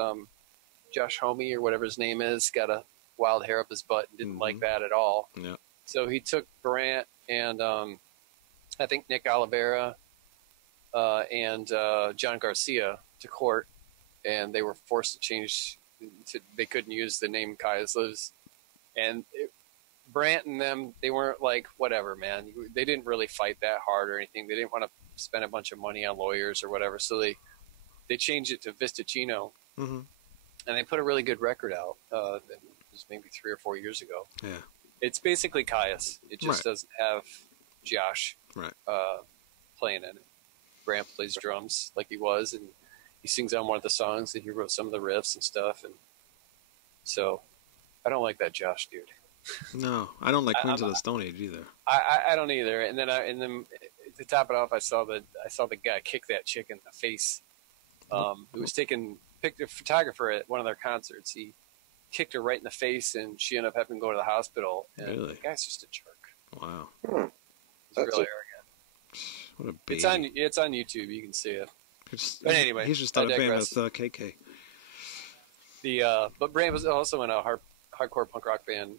Josh Homme, or whatever his name is, got a wild hair up his butt and didn't like that at all. Yeah. So he took Brant and I think Nick Olivera and John Garcia to court, and they were forced to change. They couldn't use the name Caius Lives. And Brant and them, they weren't like, whatever, man. They didn't really fight that hard or anything. They didn't want to spend a bunch of money on lawyers or whatever. So they changed it to Vistacino. Mm-hmm. And they put a really good record out. It was maybe 3 or 4 years ago. Yeah. It's basically Caius. It just doesn't have Josh playing in it. Brant plays drums like he was, and he sings on one of the songs, and he wrote some of the riffs and stuff. And so I don't like that Josh dude. No, I don't like Queens of the Stone Age either. I don't either. And then to top it off, I saw the guy kick that chick in the face. Who was picked a photographer at one of their concerts. He kicked her right in the face, and she ended up having to go to the hospital. And really? The guy's just a jerk. Wow. He's really arrogant. What a baby. It's on YouTube. You can see it. But anyway, he's just not a fan of KK. But Brant was also in a hardcore punk rock band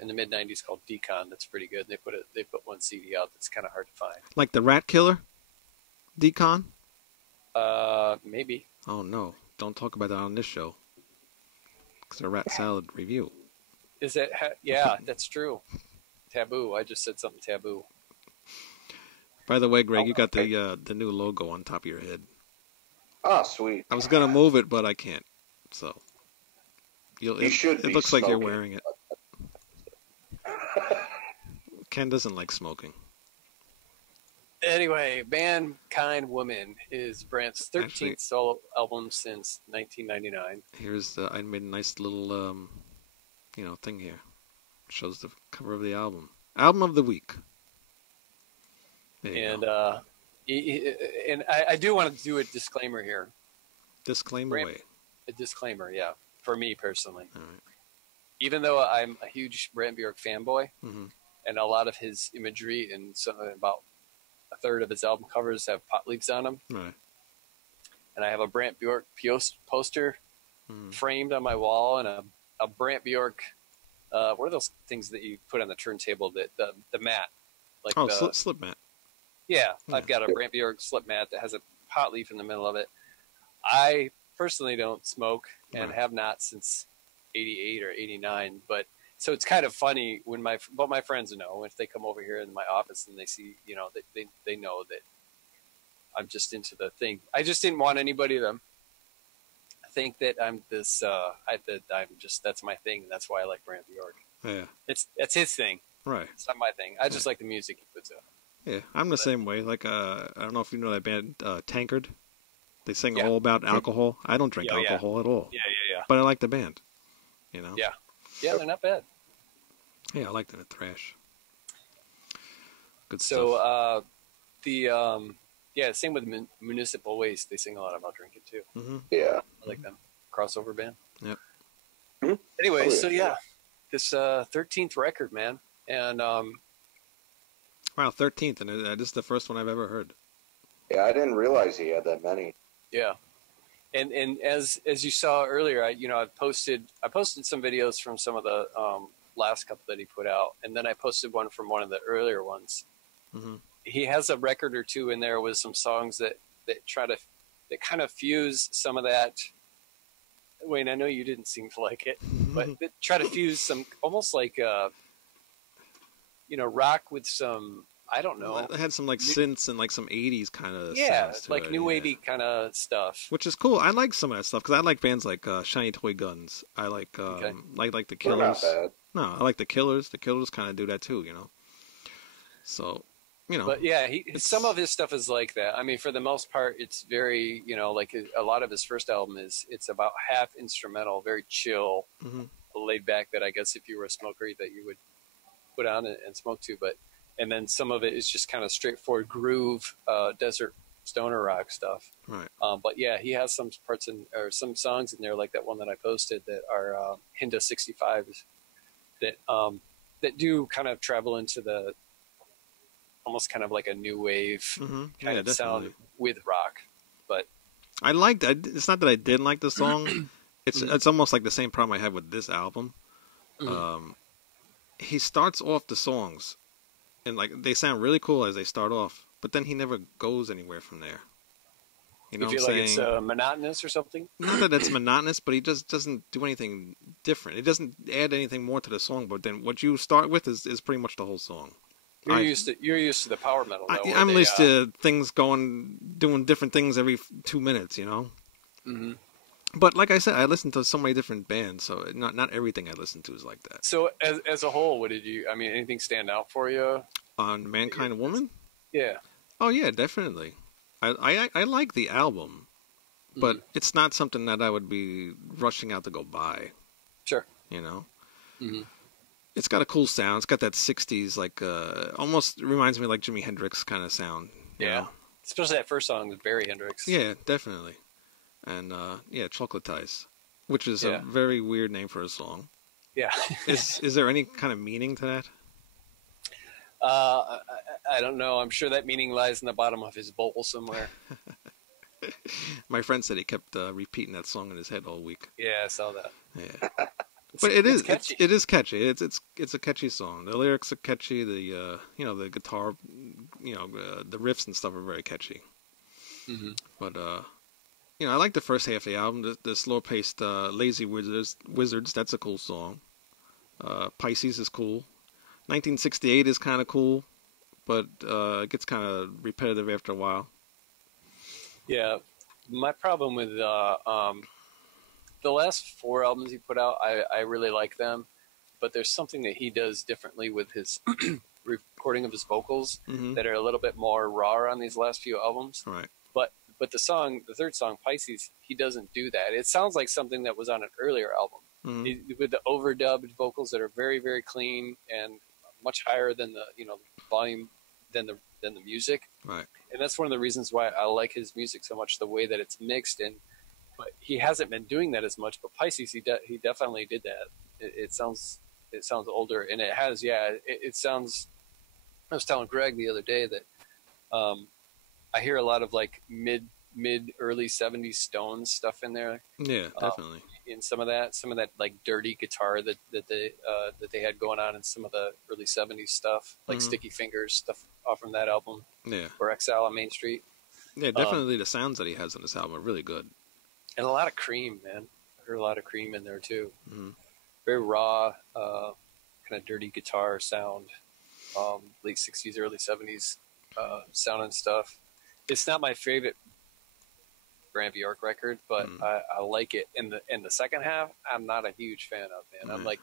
in the mid '90s called Decon. That's pretty good. They put one CD out that's kind of hard to find. Like the Rat Killer, Decon. Maybe. Oh no! Don't talk about that on this show. It's a Rat Salad review. Is that? Yeah, that's true. Taboo. I just said something taboo. By the way, Greg, you got the new logo on top of your head. Oh, sweet. I was gonna move it, but I can't. So you should. It looks like you're wearing it. Ken doesn't like smoking. Anyway, Mankind Woman is Brant's 13th solo album since 1999. Here's I made a nice little thing here. Shows the cover of the album. Album of the week. And I do want to do a disclaimer here. Disclaimer way. A disclaimer, yeah, for me personally. All right. Even though I'm a huge Brant Bjork fanboy, mm-hmm. and a lot of his imagery and about a third of his album covers have pot leaves on them. Right. And I have a Brant Bjork poster framed on my wall, and a Brant Bjork. What are those things that you put on the turntable? That the mat, like slip mat. Yeah, I've got a Brant Bjork slip mat that has a pot leaf in the middle of it. I personally don't smoke and have not since '88 or '89, but. So it's kind of funny when my friends know if they come over here in my office and they see, they know that I'm just into the thing. I just didn't want anybody to think that I'm this. That's my thing. And that's why I like Brant Bjork. Yeah, that's his thing. Right. It's not my thing. I just like the music he puts out. Yeah, I'm the same way. Like I don't know if you know that band Tankard. They sing all about alcohol. I don't drink alcohol at all. Yeah. But I like the band. Yeah, they're not bad. Yeah, I like them at thrash. Good stuff. So, same with Municipal Waste. They sing a lot about drinking too. Mm-hmm. Yeah, I like them. Crossover band. Yep. Anyway, this 13th record, man, and wow, 13th, and this is the first one I've ever heard. Yeah, I didn't realize he had that many. Yeah. And as you saw earlier, I posted some videos from some of the last couple that he put out, and then I posted one from one of the earlier ones. Mm-hmm. He has a record or two in there with some songs that kind of fuse some of that. Wayne, I know you didn't seem to like it, but that try to fuse some almost like rock with some. I don't know. It had some synths and some 80s kind of like new wavy kind of stuff, which is cool. I like some of that stuff because I like bands like Shiny Toy Guns. I like like the Killers. They're not bad. No, I like the Killers. The Killers kind of do that too, So, But yeah, some of his stuff is like that. I mean, for the most part, it's very like a lot of his first album it's about half instrumental, very chill. Mm-hmm. laid back that I guess if you were a smoker that you would put on and smoke to. And then some of it is just kind of straightforward groove, desert stoner rock stuff. Right. But yeah, he has some parts or some songs in there, like that one that I posted that are Hinda 65s that do kind of travel into the almost kind of like a new wave kind of sound with rock. But I liked it. It's not that I didn't like the song. It's almost like the same problem I had with this album. He starts off the songs, and like they sound really cool as they start off, but then he never goes anywhere from there. You know you feel what I'm like saying? It's monotonous or something? Not that it's monotonous, but he just doesn't do anything different. It doesn't add anything more to the song. But then what you start with is pretty much the whole song. You're used to the power metal. Though, I'm used to things doing different things every 2 minutes. You know. Mm-hmm. But like I said, I listen to so many different bands, so not everything I listen to is like that. So as a whole, what did you? I mean, anything stand out for you? On Mankind Woman? Yeah. Oh yeah, definitely. I like the album, but it's not something that I would be rushing out to go buy. Sure. You know? Mm-hmm. It's got a cool sound. It's got that 60s, like, almost reminds me of like Jimi Hendrix kind of sound. Yeah. Know? Especially that first song with Barry Hendrix. Yeah, definitely. And, Chocolatize, which is a very weird name for a song. Yeah. Is there any kind of meaning to that? I don't know. I'm sure that meaning lies in the bottom of his bowl somewhere. My friend said he kept repeating that song in his head all week. Yeah, I saw that. Yeah. But it's catchy. It is catchy. It's a catchy song. The lyrics are catchy. The the guitar, the riffs and stuff are very catchy. Mm-hmm. But I like the first half of the album. The slow paced Lazy Wizards. That's a cool song. Pisces is cool. 1968 is kind of cool, but it gets kind of repetitive after a while. Yeah, my problem with the last 4 albums he put out, I really like them, but there's something that he does differently with his recording of his vocals that are a little bit more raw on these last few albums. Right. But the third song, Pisces, he doesn't do that. It sounds like something that was on an earlier album with the overdubbed vocals that are very, very clean and much higher than the volume than the music. Right. And that's one of the reasons why I like his music so much, the way that it's mixed. But he hasn't been doing that as much. But Pisces, he definitely did that. It sounds older, and it has. Yeah, it sounds. I was telling Greg the other day that I hear a lot of like mid early 70s Stones stuff in there. Yeah, definitely. In some of that like dirty guitar that they had going on in some of the early 70s stuff, like Sticky Fingers stuff off from that album. Yeah. Or Exile on Main Street. Yeah, definitely the sounds that he has on this album are really good. And a lot of Cream, man. I heard a lot of Cream in there too. Mm-hmm. Very raw, kind of dirty guitar sound. Late 60s, early 70s sound and stuff. It's not my favorite Brant Bjork record, but I like it. In the second half, I'm not a huge fan of, man. I'm like,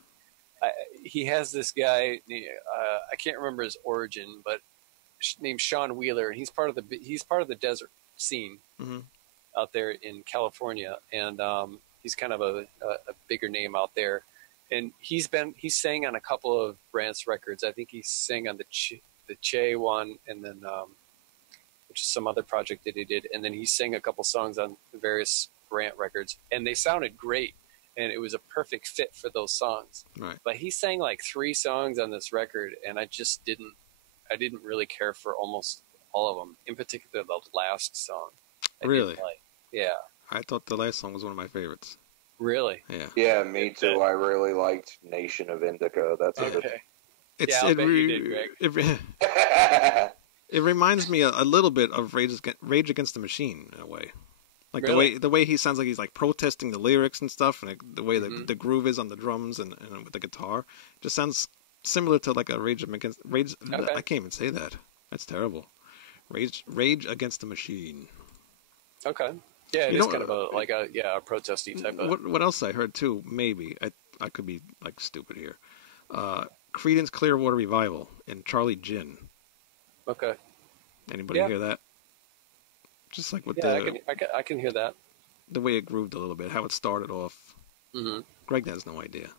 he has this guy, I can't remember his origin, but named Sean Wheeler, and he's part of the desert scene out there in California, and he's kind of a bigger name out there. And he sang on a couple of Brant's records. I think he sang on the Che one, and then which is some other project that he did, and then he sang a couple songs on various Brant records, and they sounded great, and it was a perfect fit for those songs. Right. But he sang like 3 songs on this record, and I didn't really care for almost all of them. In particular, the last song. Really? Yeah. I thought the last song was one of my favorites. Really? Yeah. Yeah, me too. I really liked Nation of Indica. That's okay. It reminds me a little bit of Rage Against the Machine in a way. Like the way he sounds like he's like protesting the lyrics and stuff, and like the way the groove is on the drums and with the guitar, just sounds similar to like a Rage. Okay. I can't even say that. That's terrible. Rage Against the Machine. Okay. Yeah, it's kind of a protesty type of. What else I heard too? Maybe I could be like stupid here. Creedence Clearwater Revival and Charlie Ginn. Okay. Anybody hear that? Just like with I can hear that. The way it grooved a little bit, how it started off. Mm-hmm. Greg has no idea.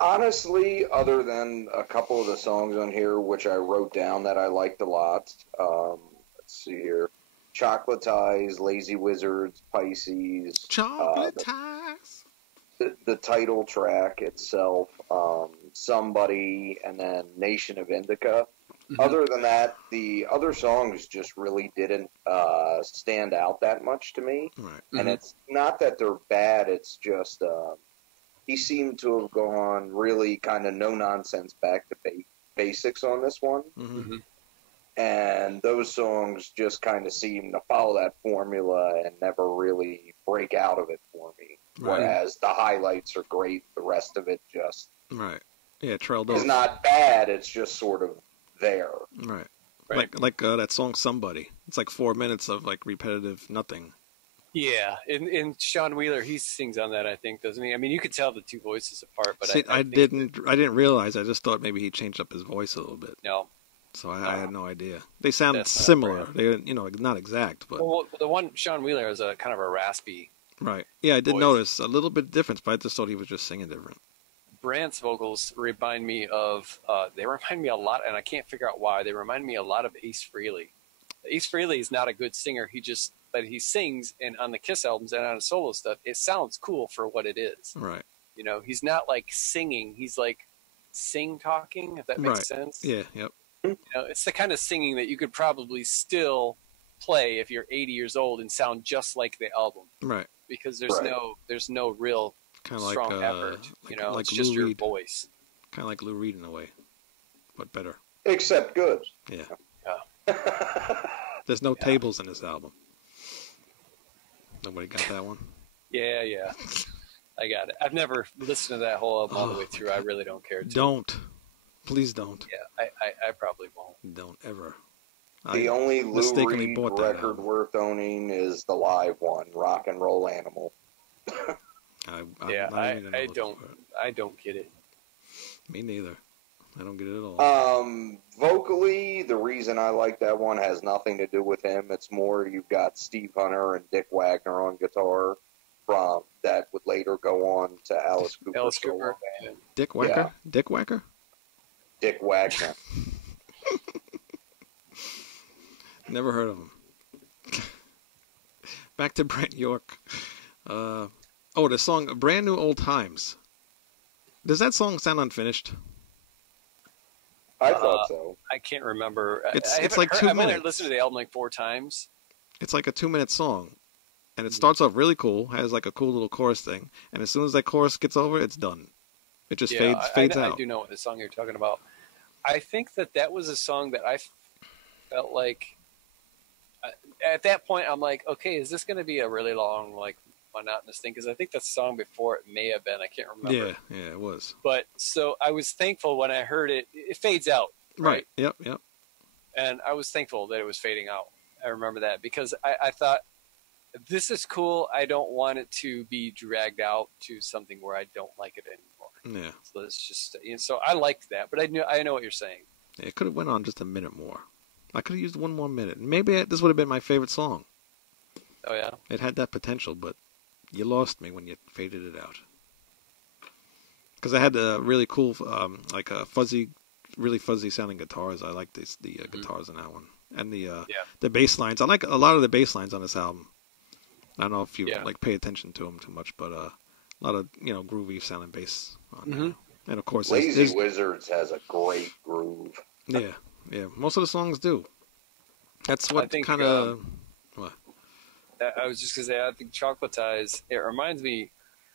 Honestly, other than a couple of the songs on here, which I wrote down that I liked a lot, let's see here. Chocolatize, Lazy Wizards, Pisces, Chocolatize. the title track itself, Somebody, and then Nation of Indica. Mm-hmm. Other than that, the other songs just really didn't stand out that much to me. Right. Mm-hmm. And it's not that they're bad, it's just he seemed to have gone really kind of no-nonsense back to basics on this one. Mm-hmm. And those songs just kind of seem to follow that formula and never really break out of it for me. Right. Whereas the highlights are great, the rest of it just... Right. Yeah, trailed off. It's not bad, it's just sort of there. Right. Like that song Somebody. It's like 4 minutes of like repetitive nothing. Yeah, and Sean Wheeler, he sings on that, I think, doesn't he? I mean, you could tell the two voices apart, but see, I didn't realize. I just thought maybe he changed up his voice a little bit. No, so I had no idea. They sound similar. They, not exact, but the one Sean Wheeler is a kind of a raspy. Right. Yeah, I did notice a little bit of difference, but I just thought he was just singing different. Brant's vocals remind me of. They remind me a lot, and I can't figure out why. They remind me a lot of Ace Frehley. Ace Frehley is not a good singer. But he sings, and on the Kiss albums and on his solo stuff, it sounds cool for what it is. Right. He's not like singing. He's like sing-talking, if that makes sense. Yeah, yep. It's the kind of singing that you could probably still play if you're 80 years old and sound just like the album. Right. Because there's no real strong effort. Like it's just your voice. Kind of like Lou Reed in a way, but better. Except good. Yeah. Yeah. There's no tables in this album. Nobody got that one? Yeah. I got it. I've never listened to that whole album all the way through. I really don't care to. Don't. Please don't. Yeah, I probably won't. Don't ever. The only Lou Reed record worth owning is the live one, Rock and Roll Animal. I don't get it. Me neither. I don't get it at all. Vocally, the reason I like that one has nothing to do with him. It's more you've got Steve Hunter and Dick Wagner on guitar from that would later go on to Alice Cooper. Alice Cooper. Yeah. Dick Wagner? Yeah. Dick Wagner? Dick Wagner. Never heard of him. Back to Brant Bjork. The song Brand New Old Times. Does that song sound unfinished? I thought so. I can't remember. It's like 2 minutes. I've only listened to the album like 4 times. It's like a 2-minute song. And it starts off really cool, has like a cool little chorus thing. And as soon as that chorus gets over, it's done. It just fades out. I do know what the song you're talking about. I think that was a song that I felt like... at that point, I'm like, okay, is this going to be a really long, like, monotonous thing? Because I think the song before it may have been. I can't remember. Yeah, it was. But so I was thankful when I heard it. It fades out. Right. Yep. And I was thankful that it was fading out. I remember that because I thought, this is cool. I don't want it to be dragged out to something where I don't like it anymore. Yeah. So it's just, so I liked that, but I know what you're saying. Yeah, it could have went on just a minute more. I could have used 1 more minute. Maybe this would have been my favorite song. Oh, yeah? It had that potential, but you lost me when you faded it out. Because I had the really cool, really fuzzy sounding guitars. I like the guitars in that one. And the bass lines. I like a lot of the bass lines on this album. I don't know if you pay attention to them too much, but a lot of groovy sounding bass on there. And of course, Lazy Wizards has a great groove. Yeah. Most of the songs do. That's what kind of. What? I was just gonna say, I think Chocolatize. It reminds me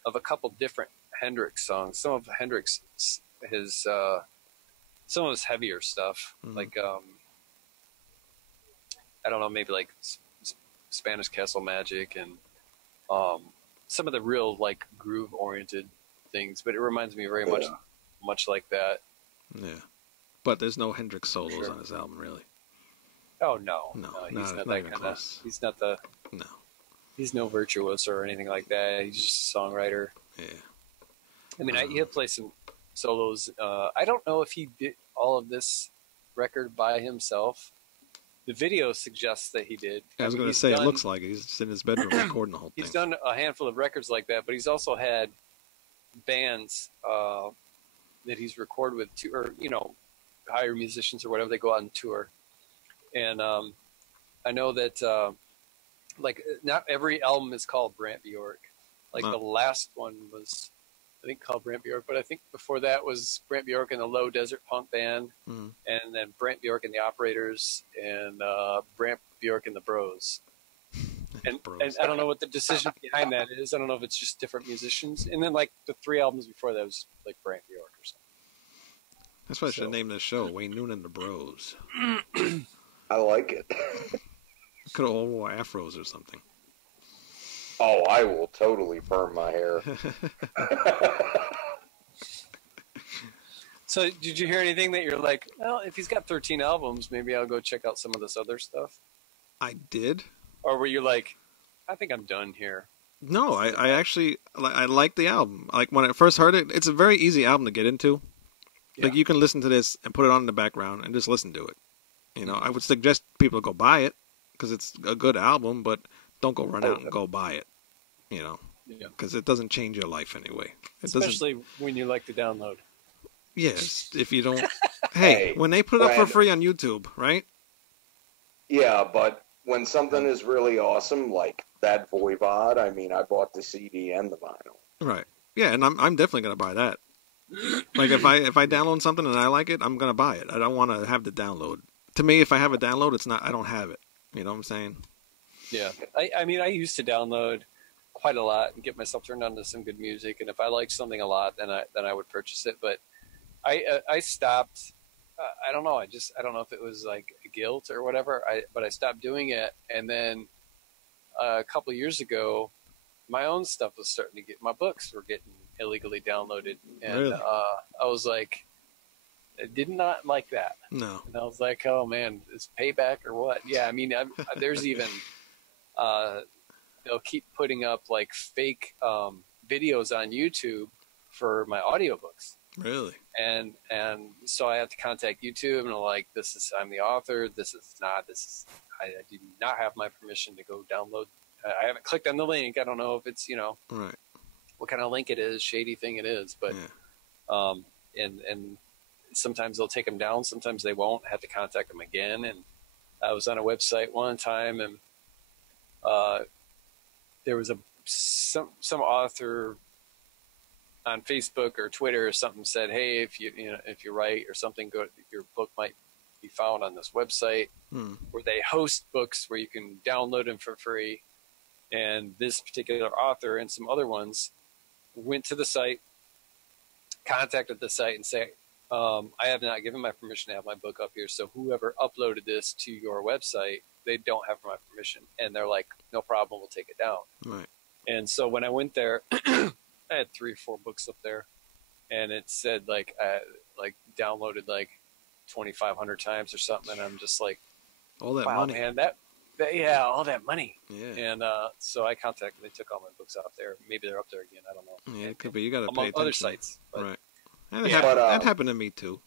of a couple different Hendrix songs. Some of Hendrix, some of his heavier stuff, like I don't know, maybe like Spanish Castle Magic and some of the real like groove oriented things. But it reminds me very much like that. Yeah. But there's no Hendrix solos on his album, really. Oh no, he's not that kind of. He's not the. No. He's no virtuoso or anything like that. He's just a songwriter. Yeah. I mean, he'll play some solos. I don't know if he did all of this record by himself. The video suggests that he did. I was going to say, it looks like it. He's just in his bedroom recording the whole thing. He's done a handful of records like that, but he's also had bands that he's recorded with two, or hire musicians or whatever. They go out on tour, and I know that like not every album is called Brant Bjork. Like the last one was, I think, called Brant Bjork, but I think before that was Brant Bjork and the Low Desert Punk Band, and then Brant Bjork and the Operators, and Brant Bjork and the Bros. And I don't know what the decision behind that is. I don't know if it's just different musicians. And then like the 3 albums before that was like Brant Bjork or something. That's why I should name this show Wayne Noon and the Bros. I like it. Could have all wore afros or something. Oh, I will totally perm my hair. So did you hear anything that you're like, well, if he's got 13 albums, maybe I'll go check out some of this other stuff? I did. Or were you like, I think I'm done here? No, I actually, I like the album. Like when I first heard it, it's a very easy album to get into. Yeah. Like you can listen to this and put it on in the background and just listen to it. I would suggest people go buy it because it's a good album, but don't go run out and go buy it. Because it doesn't change your life anyway. Especially when you like to download. Yes, if you don't. Hey, when they put it up for free on YouTube, right? Yeah, but when something is really awesome, like that Voivod, I mean, I bought the CD and the vinyl. Right. Yeah, and I'm definitely gonna buy that. Like if I download something and I like it, I'm gonna buy it. I don't want to have the download. To me, if I have a download, it's not. I don't have it. You know what I'm saying? Yeah. I mean, I used to download quite a lot and get myself turned on to some good music, and if I liked something a lot, then I would purchase it. But I stopped. I don't know. I don't know if it was like guilt or whatever. But I stopped doing it, and then a couple of years ago, my own stuff was starting to my books were getting illegally downloaded, and really? I was like, I did not like that. No. And I was like, oh man, is payback or what? Yeah, I mean, there's even they'll keep putting up like fake videos on YouTube for my audiobooks. Really? And so I have to contact YouTube and I'm like, I'm the author. I do not have my permission to go download. I haven't clicked on the link. I don't know if it's, right, what kind of link it is, shady thing it is, but, and sometimes they'll take them down. Sometimes they won't. I have to contact them again. And I was on a website one time and, there was some author on Facebook or Twitter or something said, hey, if you write or something, your book might be found on this website where they host books where you can download them for free. And this particular author and some other ones went to the site, contacted the site and say, I have not given my permission to have my book up here. So whoever uploaded this to your website, they don't have my permission. And they're like, no problem, we'll take it down. Right. And so when I went there, I had 3 or 4 books up there, and it said like downloaded like 2,500 times or something, and I'm just like, all that wow, money, man, all that money. Yeah. And so I contacted. They took all my books off there. Maybe they're up there again. I don't know. Yeah, it could be. You got to pay attention. Other sites, but, right? That happened to me too.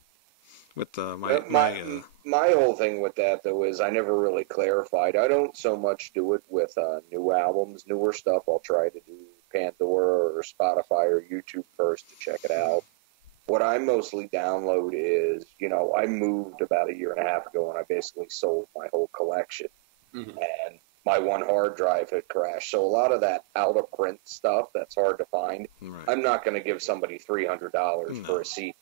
With my whole thing with that though is I never really clarified. I don't so much do it with new albums, newer stuff. I'll try to do Pandora or Spotify or YouTube first to check it out. What I mostly download is, I moved about 1.5 years ago and I basically sold my whole collection, and my one hard drive had crashed. So a lot of that out of print stuff that's hard to find, right. I'm not going to give somebody $300 for a CD.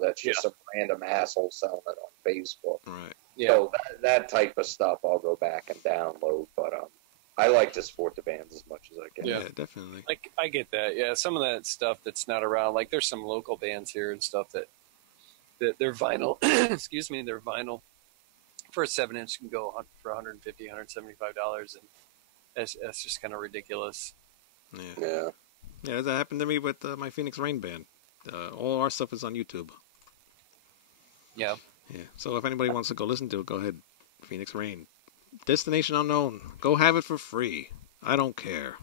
That's just some random asshole selling it on Facebook. Right. Yeah. So that type of stuff I'll go back and download. But I like to support the bands as much as I can. Yeah, definitely. Like I get that. Yeah, some of that stuff that's not around. Like there's some local bands here and stuff that they're vinyl. Excuse me, they're vinyl. For a 7-inch can go for $150, $175, and that's just kind of ridiculous. Yeah. That happened to me with my Phoenix Rain band. All our stuff is on YouTube. Yeah. So if anybody wants to go listen to it, go ahead. Phoenix Rain, Destination Unknown. Go have it for free. I don't care.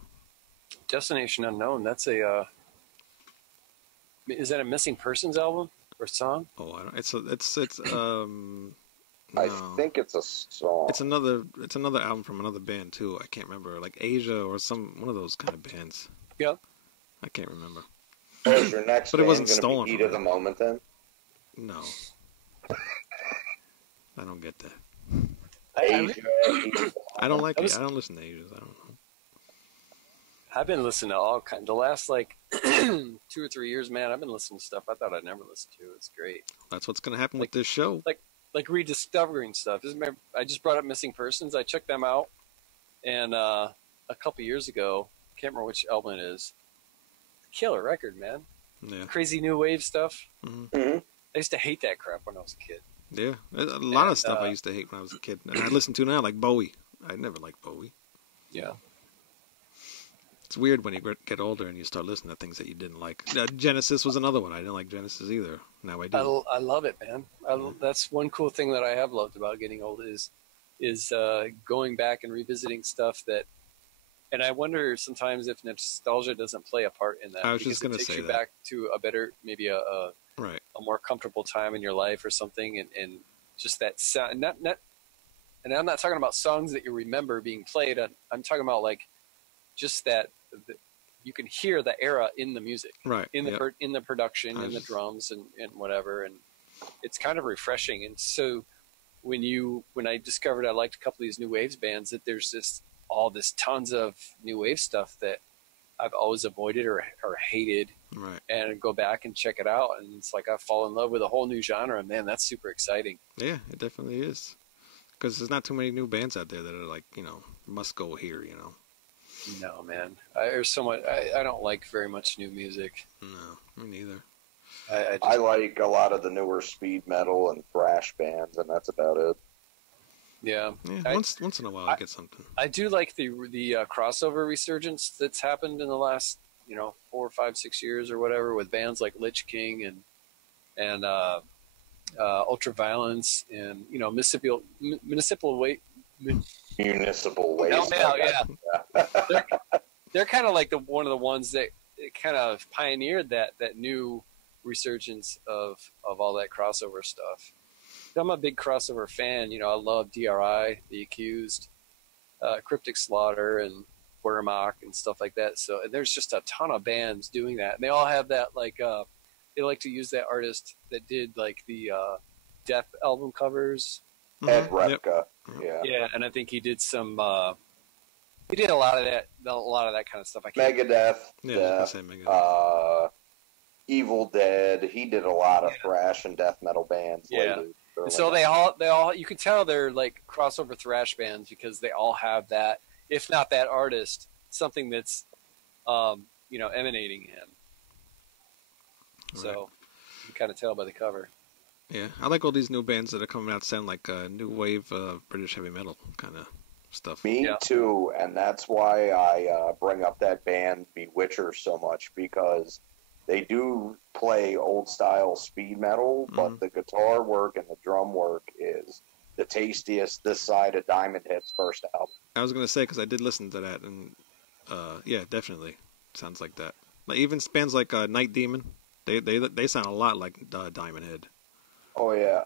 Destination Unknown. That's is that a Missing Persons album or song? Oh, I don't. I think it's a song. It's another album from another band too. I can't remember, like Asia or one of those kind of bands. Yeah. I can't remember. So is your next But it band wasn't going to stolen be Heat from of the me. Moment then? No. I don't get that. Asia. I don't like I it. was- I don't listen to Asians. I don't know. I've been listening to all kinds. The last like 2 or 3 years, man, I've been listening to stuff I thought I'd never listen to. It's great. That's what's going to happen with this show. Like rediscovering stuff. I just brought up Missing Persons. I checked them out, and a couple years ago, can't remember which album it is. Killer record, man. Yeah. Crazy new wave stuff. Mm-hmm. I used to hate that crap when I was a kid. Yeah. A lot of stuff I used to hate when I was a kid. And I listen to now, like Bowie. I never liked Bowie. Yeah. It's weird when you get older and you start listening to things that you didn't like. Genesis was another one. I didn't like Genesis either. Now I do. I love it, man. That's one cool thing that I have loved about getting old is going back and revisiting stuff that. And I wonder sometimes if nostalgia doesn't play a part in that. I was just going to say It takes you that. back to a better, maybe a Right. a more comfortable time in your life or something, and just that sound. And I'm not talking about songs that you remember being played. I'm talking about like just that you can hear the era in the music, Right. in the in the production, in the just- drums, and whatever, and it's kind of refreshing. And so when I discovered I liked a couple of these new waves bands, that there's this tons of new wave stuff that I've always avoided or hated, Right. and go back and check it out, and it's like I fall in love with a whole new genre, and man, that's super exciting. Yeah, it definitely is. Because there's not too many new bands out there that are like, must go here, No, man, there's so much. I don't like very much new music. No, me neither. I like a lot of the newer speed metal and thrash bands, and that's about it. Yeah, Yeah, once in a while I get something. I do like the crossover resurgence that's happened in the last 4, 5, 6 years or whatever with bands like Lich King and Ultraviolence and municipal weight. Municipal waste. Oh, yeah. They're kind of like one of the ones that kind of pioneered that new resurgence of all that crossover stuff. I'm a big crossover fan. I love DRI, The Accused, Cryptic Slaughter, and Wehrmacht and stuff like that. So there's just a ton of bands doing that, and they all have that they like to use that artist that did like the Death album covers. Ed Repka. Yep. Yeah. Yeah, and I think he did some. He did a lot of that kind of stuff. Megadeth. Yeah, Death, I was gonna say Megadeth. Evil Dead. He did a lot of thrash and death metal bands. Yeah. Later. And so they all you can tell they're like crossover thrash bands because they all have that, if not that artist, something that's emanating him. So Right. you can kind of tell by the cover. Yeah, I like all these new bands that are coming out sound like new wave British heavy metal kind of stuff. Me too, and that's why I bring up that band Bewitcher so much, because they do play old style speed metal, but the guitar work and the drum work is the tastiest this side of Diamond Head's first album. I was gonna say because I did listen to that, and yeah, definitely sounds like that. Like even bands like Night Demon, they sound a lot like Diamond Head. Oh yeah,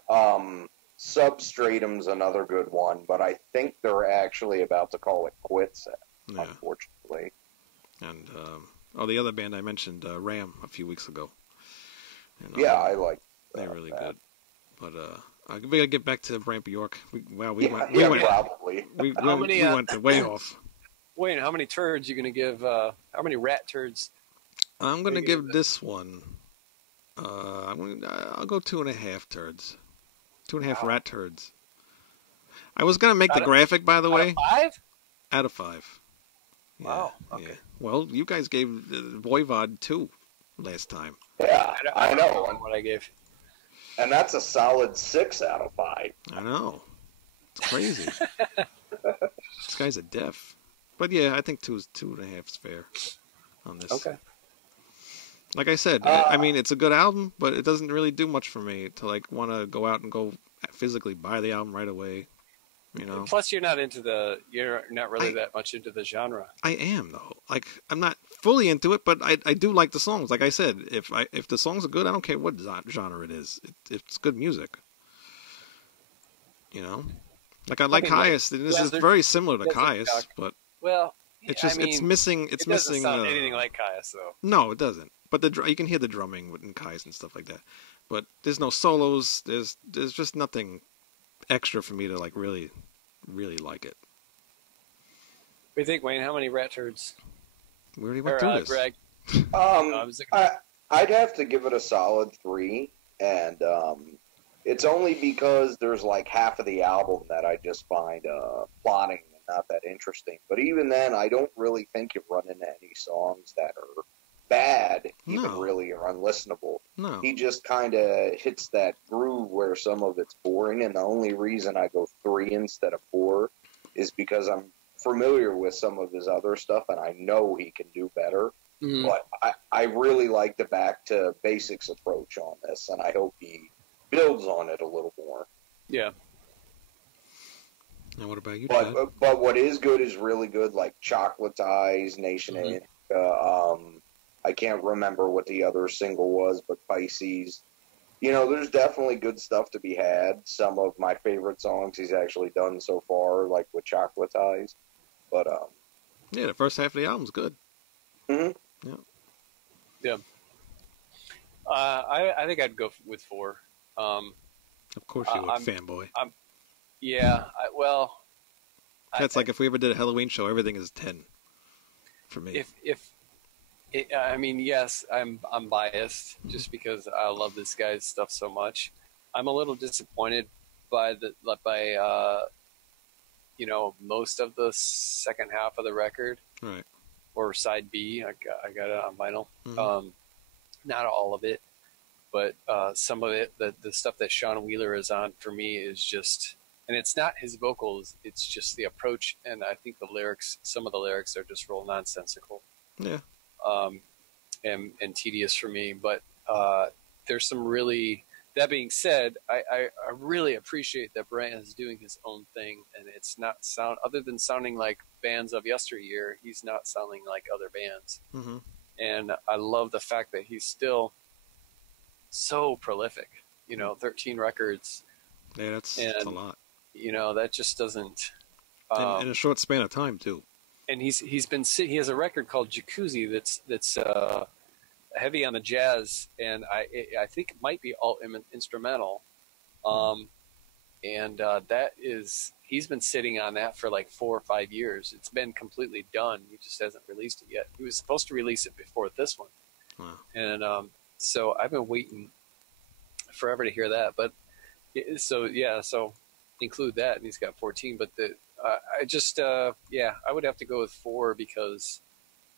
Substratum's another good one, but I think they're actually about to call it quits, Yeah. unfortunately. And the other band I mentioned, Ram, a few weeks ago. And, Yeah, I like. they're really that. good. But we gotta get back to Brant Bjork. We Probably. went way off. Wayne, how many turds you gonna give? How many rat turds? I'm gonna give this one. I'll go 2.5 turds. 2.5 rat turds. I was gonna make the graphic, by the way. 5? Out of 5. Yeah, Wow. Okay. Yeah. Well, you guys gave Voivod 2 last time. Yeah, I know. What I gave. And that's a solid 6 out of 5. I know. It's crazy. This guy's a deaf. But yeah, I think 2.5 is fair on this. Okay. Like I said, I mean, it's a good album, but it doesn't really do much for me to like want to go out and go physically buy the album right away. Plus, you're not really that much into the genre. I am though. Like I'm not fully into it, but I do like the songs. Like I said, if the songs are good, I don't care what genre it is. It's good music. Like I like Caius. And this is very similar to Caius, but well, it's missing. It doesn't sound anything like Caius, though. No, it doesn't. But you can hear the drumming in Kai's and stuff like that. But there's no solos. There's just nothing extra for me to like really like it. What do you think, Wayne? How many rat turds? We already went through this. Greg. I'd have to give it a solid 3, and it's only because there's like half of the album that I just find plotting and not that interesting. But even then, I don't really think you run into any songs that are bad, even really, or unlistenable. No. He just kind of hits that groove where some of it's boring, and the only reason I go 3 instead of 4 is because I'm familiar with some of his other stuff, and I know he can do better. Mm. But I really like the back to basics approach on this, and I hope he builds on it a little more. Yeah. Now, what about you, Chad? But what is good is really good, like Chocolate Eyes, Nation of Indica. I can't remember what the other single was, but Pisces. You know, there's definitely good stuff to be had. Some of my favorite songs he's actually done so far, like with Chocolate Eyes. But yeah, the first half of the album's good. Mm-hmm. Yeah. I think I'd go with 4. Of course you would, fanboy. That's like if we ever did a Halloween show, everything is 10 for me. I mean, yes, I'm biased just because I love this guy's stuff so much. I'm a little disappointed by most of the second half of the record, right? Or side B. I got it on vinyl. Mm-hmm. Not all of it, but some of it. The stuff that Sean Wheeler is on for me is just, and it's not his vocals. It's just the approach, and I think the lyrics. Some of the lyrics are just real nonsensical. Yeah. And tedious for me, but there's some really. That being said, I really appreciate that Brant is doing his own thing, and it's not other than sounding like bands of yesteryear. He's not sounding like other bands, and I love the fact that he's still so prolific. 13 records. Yeah, that's a lot. That just doesn't. In a short span of time too. And he has a record called Jacuzzi that's heavy on the jazz, and I think it might be all instrumental. And that is, he's been sitting on that for like 4 or 5 years. It's been completely done. He just hasn't released it yet. He was supposed to release it before this one. Wow. And so I've been waiting forever to hear that. But so include that, and he's got 14. But I would have to go with 4 because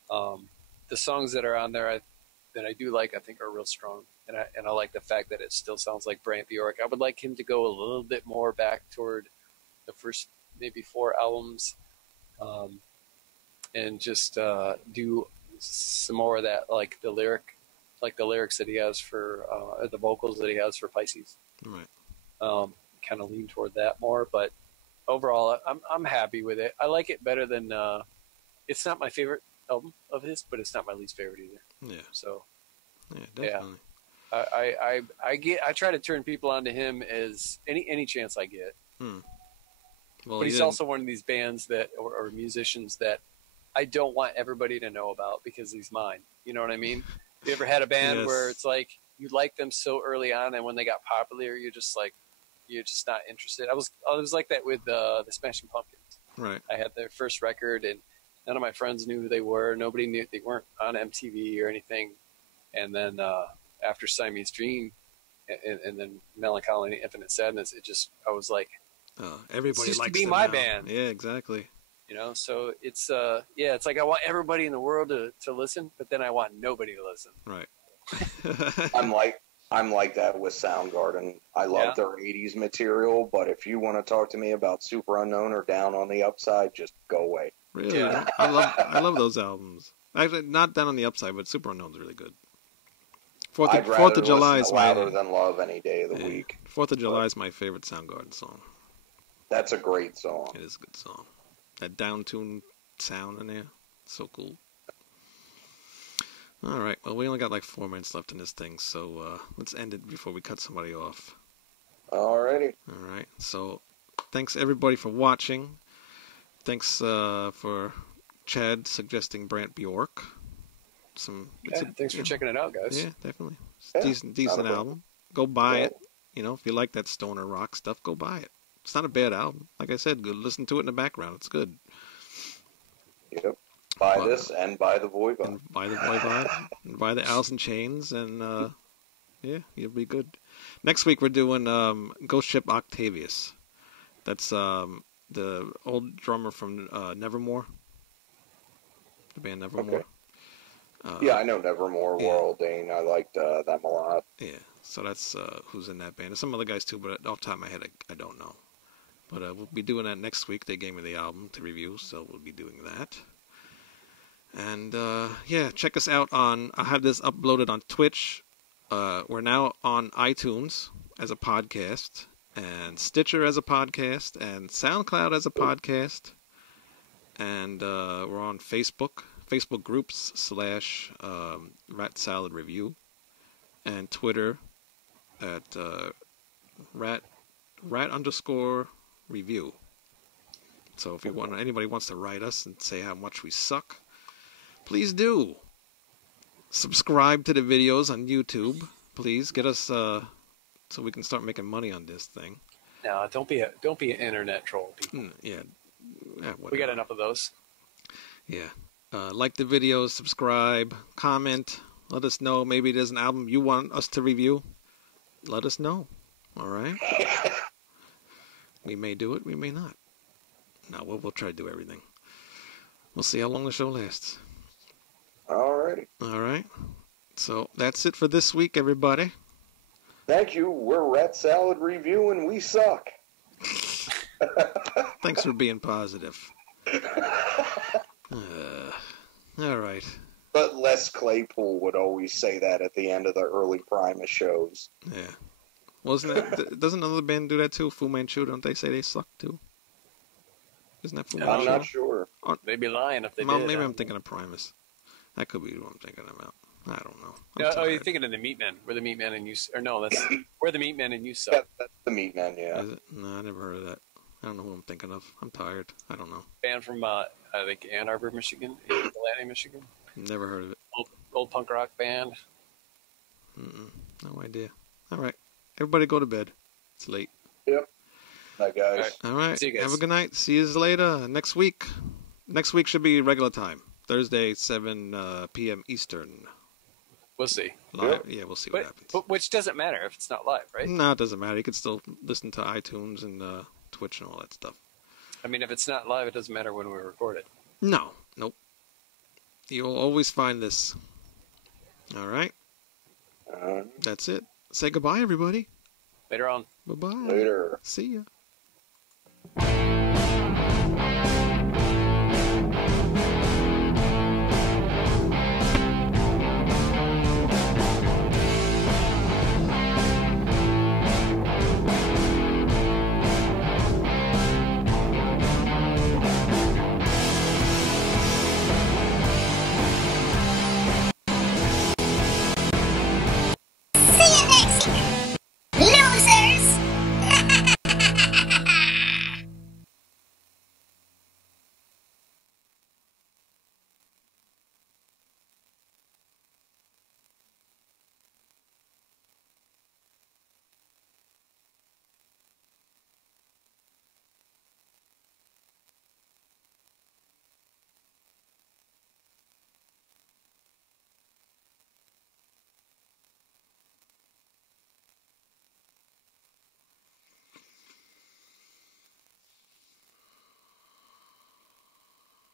the songs that are on there that I do like, I think are real strong. And I like the fact that it still sounds like Brant Bjork. I would like him to go a little bit more back toward the first maybe 4 albums, and just do some more of that, like the lyrics that he has for the vocals that he has for Pisces. Right. Kind of lean toward that more, but overall, I'm happy with it. I like it better than. It's not my favorite album of his, but it's not my least favorite either. Yeah. So. Yeah, definitely. Yeah. I try to turn people onto him as any chance I get. Well, but he's also one of these bands that or musicians that I don't want everybody to know about because he's mine. You know what I mean? Have you ever had a band where it's like you like them so early on, and when they got popular, you're just not interested? I was like that with the Smashing Pumpkins. Right. I had their first record, and none of my friends knew who they were. Nobody knew. They weren't on MTV or anything. And then after Siamese Dream, and then Melancholy and Infinite Sadness, I was like, everybody likes to be my band. Yeah, exactly. So it's it's like I want everybody in the world to listen, but then I want nobody to listen. Right. I'm like that with Soundgarden. I love their 80s material, but if you want to talk to me about Super Unknown or Down on the Upside, just go away. Really? Yeah. I love those albums. Actually, not Down on the Upside, but Super Unknown's really good. Fourth of July is Louder Than Love any day of the week. 4th of July is my favorite Soundgarden song. That's a great song. It is a good song. That down-tuned sound in there, so cool. All right, well, we only got like 4 minutes left in this thing, so let's end it before we cut somebody off. Alrighty. All right, so thanks everybody for watching. Thanks for Chad suggesting Brant Bjork. Thanks for checking it out, guys. Yeah, definitely. It's decent album. Go buy it. You know, if you like that stoner rock stuff, go buy it. It's not a bad album. Like I said, go listen to it in the background. It's good. Yep. Buy this and buy the Voivod. And buy the Voivod. And buy the Alice in Chains, and yeah, you'll be good. Next week we're doing Ghost Ship Octavius. That's the old drummer from Nevermore. The band Nevermore. Okay. Yeah, I know Nevermore, War Ordained. I liked them a lot. Yeah, so that's who's in that band. There's some other guys too, but off the top of my head, I don't know. But we'll be doing that next week. They gave me the album to review, so we'll be doing that. And yeah, check us out on. I have this uploaded on Twitch. We're now on iTunes as a podcast, and Stitcher as a podcast, and SoundCloud as a podcast. And we're on Facebook groups / Rat Salad Review, and Twitter at rat _review. So if anybody wants to write us and say how much we suck, please do. Subscribe to the videos on YouTube, please. Get us so we can start making money on this thing. No, don't be an internet troll, people. Yeah, we got enough of those. Yeah. Like the videos, subscribe, comment. Let us know. Maybe there's an album you want us to review. Let us know. All right? We may do it. We may not. No, we'll try to do everything. We'll see how long the show lasts. Alrighty. All right. So that's it for this week, everybody. Thank you. We're Rat Salad Review, and we suck. Thanks for being positive. All right. But Les Claypool would always say that at the end of the early Primus shows. Yeah. Wasn't it? Doesn't another band do that too? Fu Manchu, don't they say they suck too? Isn't that Fu Manchu? I'm not sure. They'd be lying if they did. Maybe I'm thinking of Primus. That could be what I'm thinking about. I don't know. You're thinking of the Meatmen. We're the Meatmen and you... Or no, we're the Meatmen and you suck. Yeah, that's the Meatmen, yeah. Is it? No, I never heard of that. I don't know who I'm thinking of. I'm tired. I don't know. Band from, I think, Ann Arbor, Michigan. Atlanta, Michigan. Never heard of it. Old punk rock band. No idea. All right. Everybody go to bed. It's late. Yep. Bye, guys. All right. See you guys. Have a good night. See you later. Next week. Next week should be regular time. Thursday, 7 p.m. Eastern. We'll see. Live. Yeah, we'll see what happens. But which doesn't matter if it's not live, right? No, it doesn't matter. You can still listen to iTunes and Twitch and all that stuff. I mean, if it's not live, it doesn't matter when we record it. No. Nope. You'll always find this. All right? That's it. Say goodbye, everybody. Later on. Bye-bye. Later. See ya.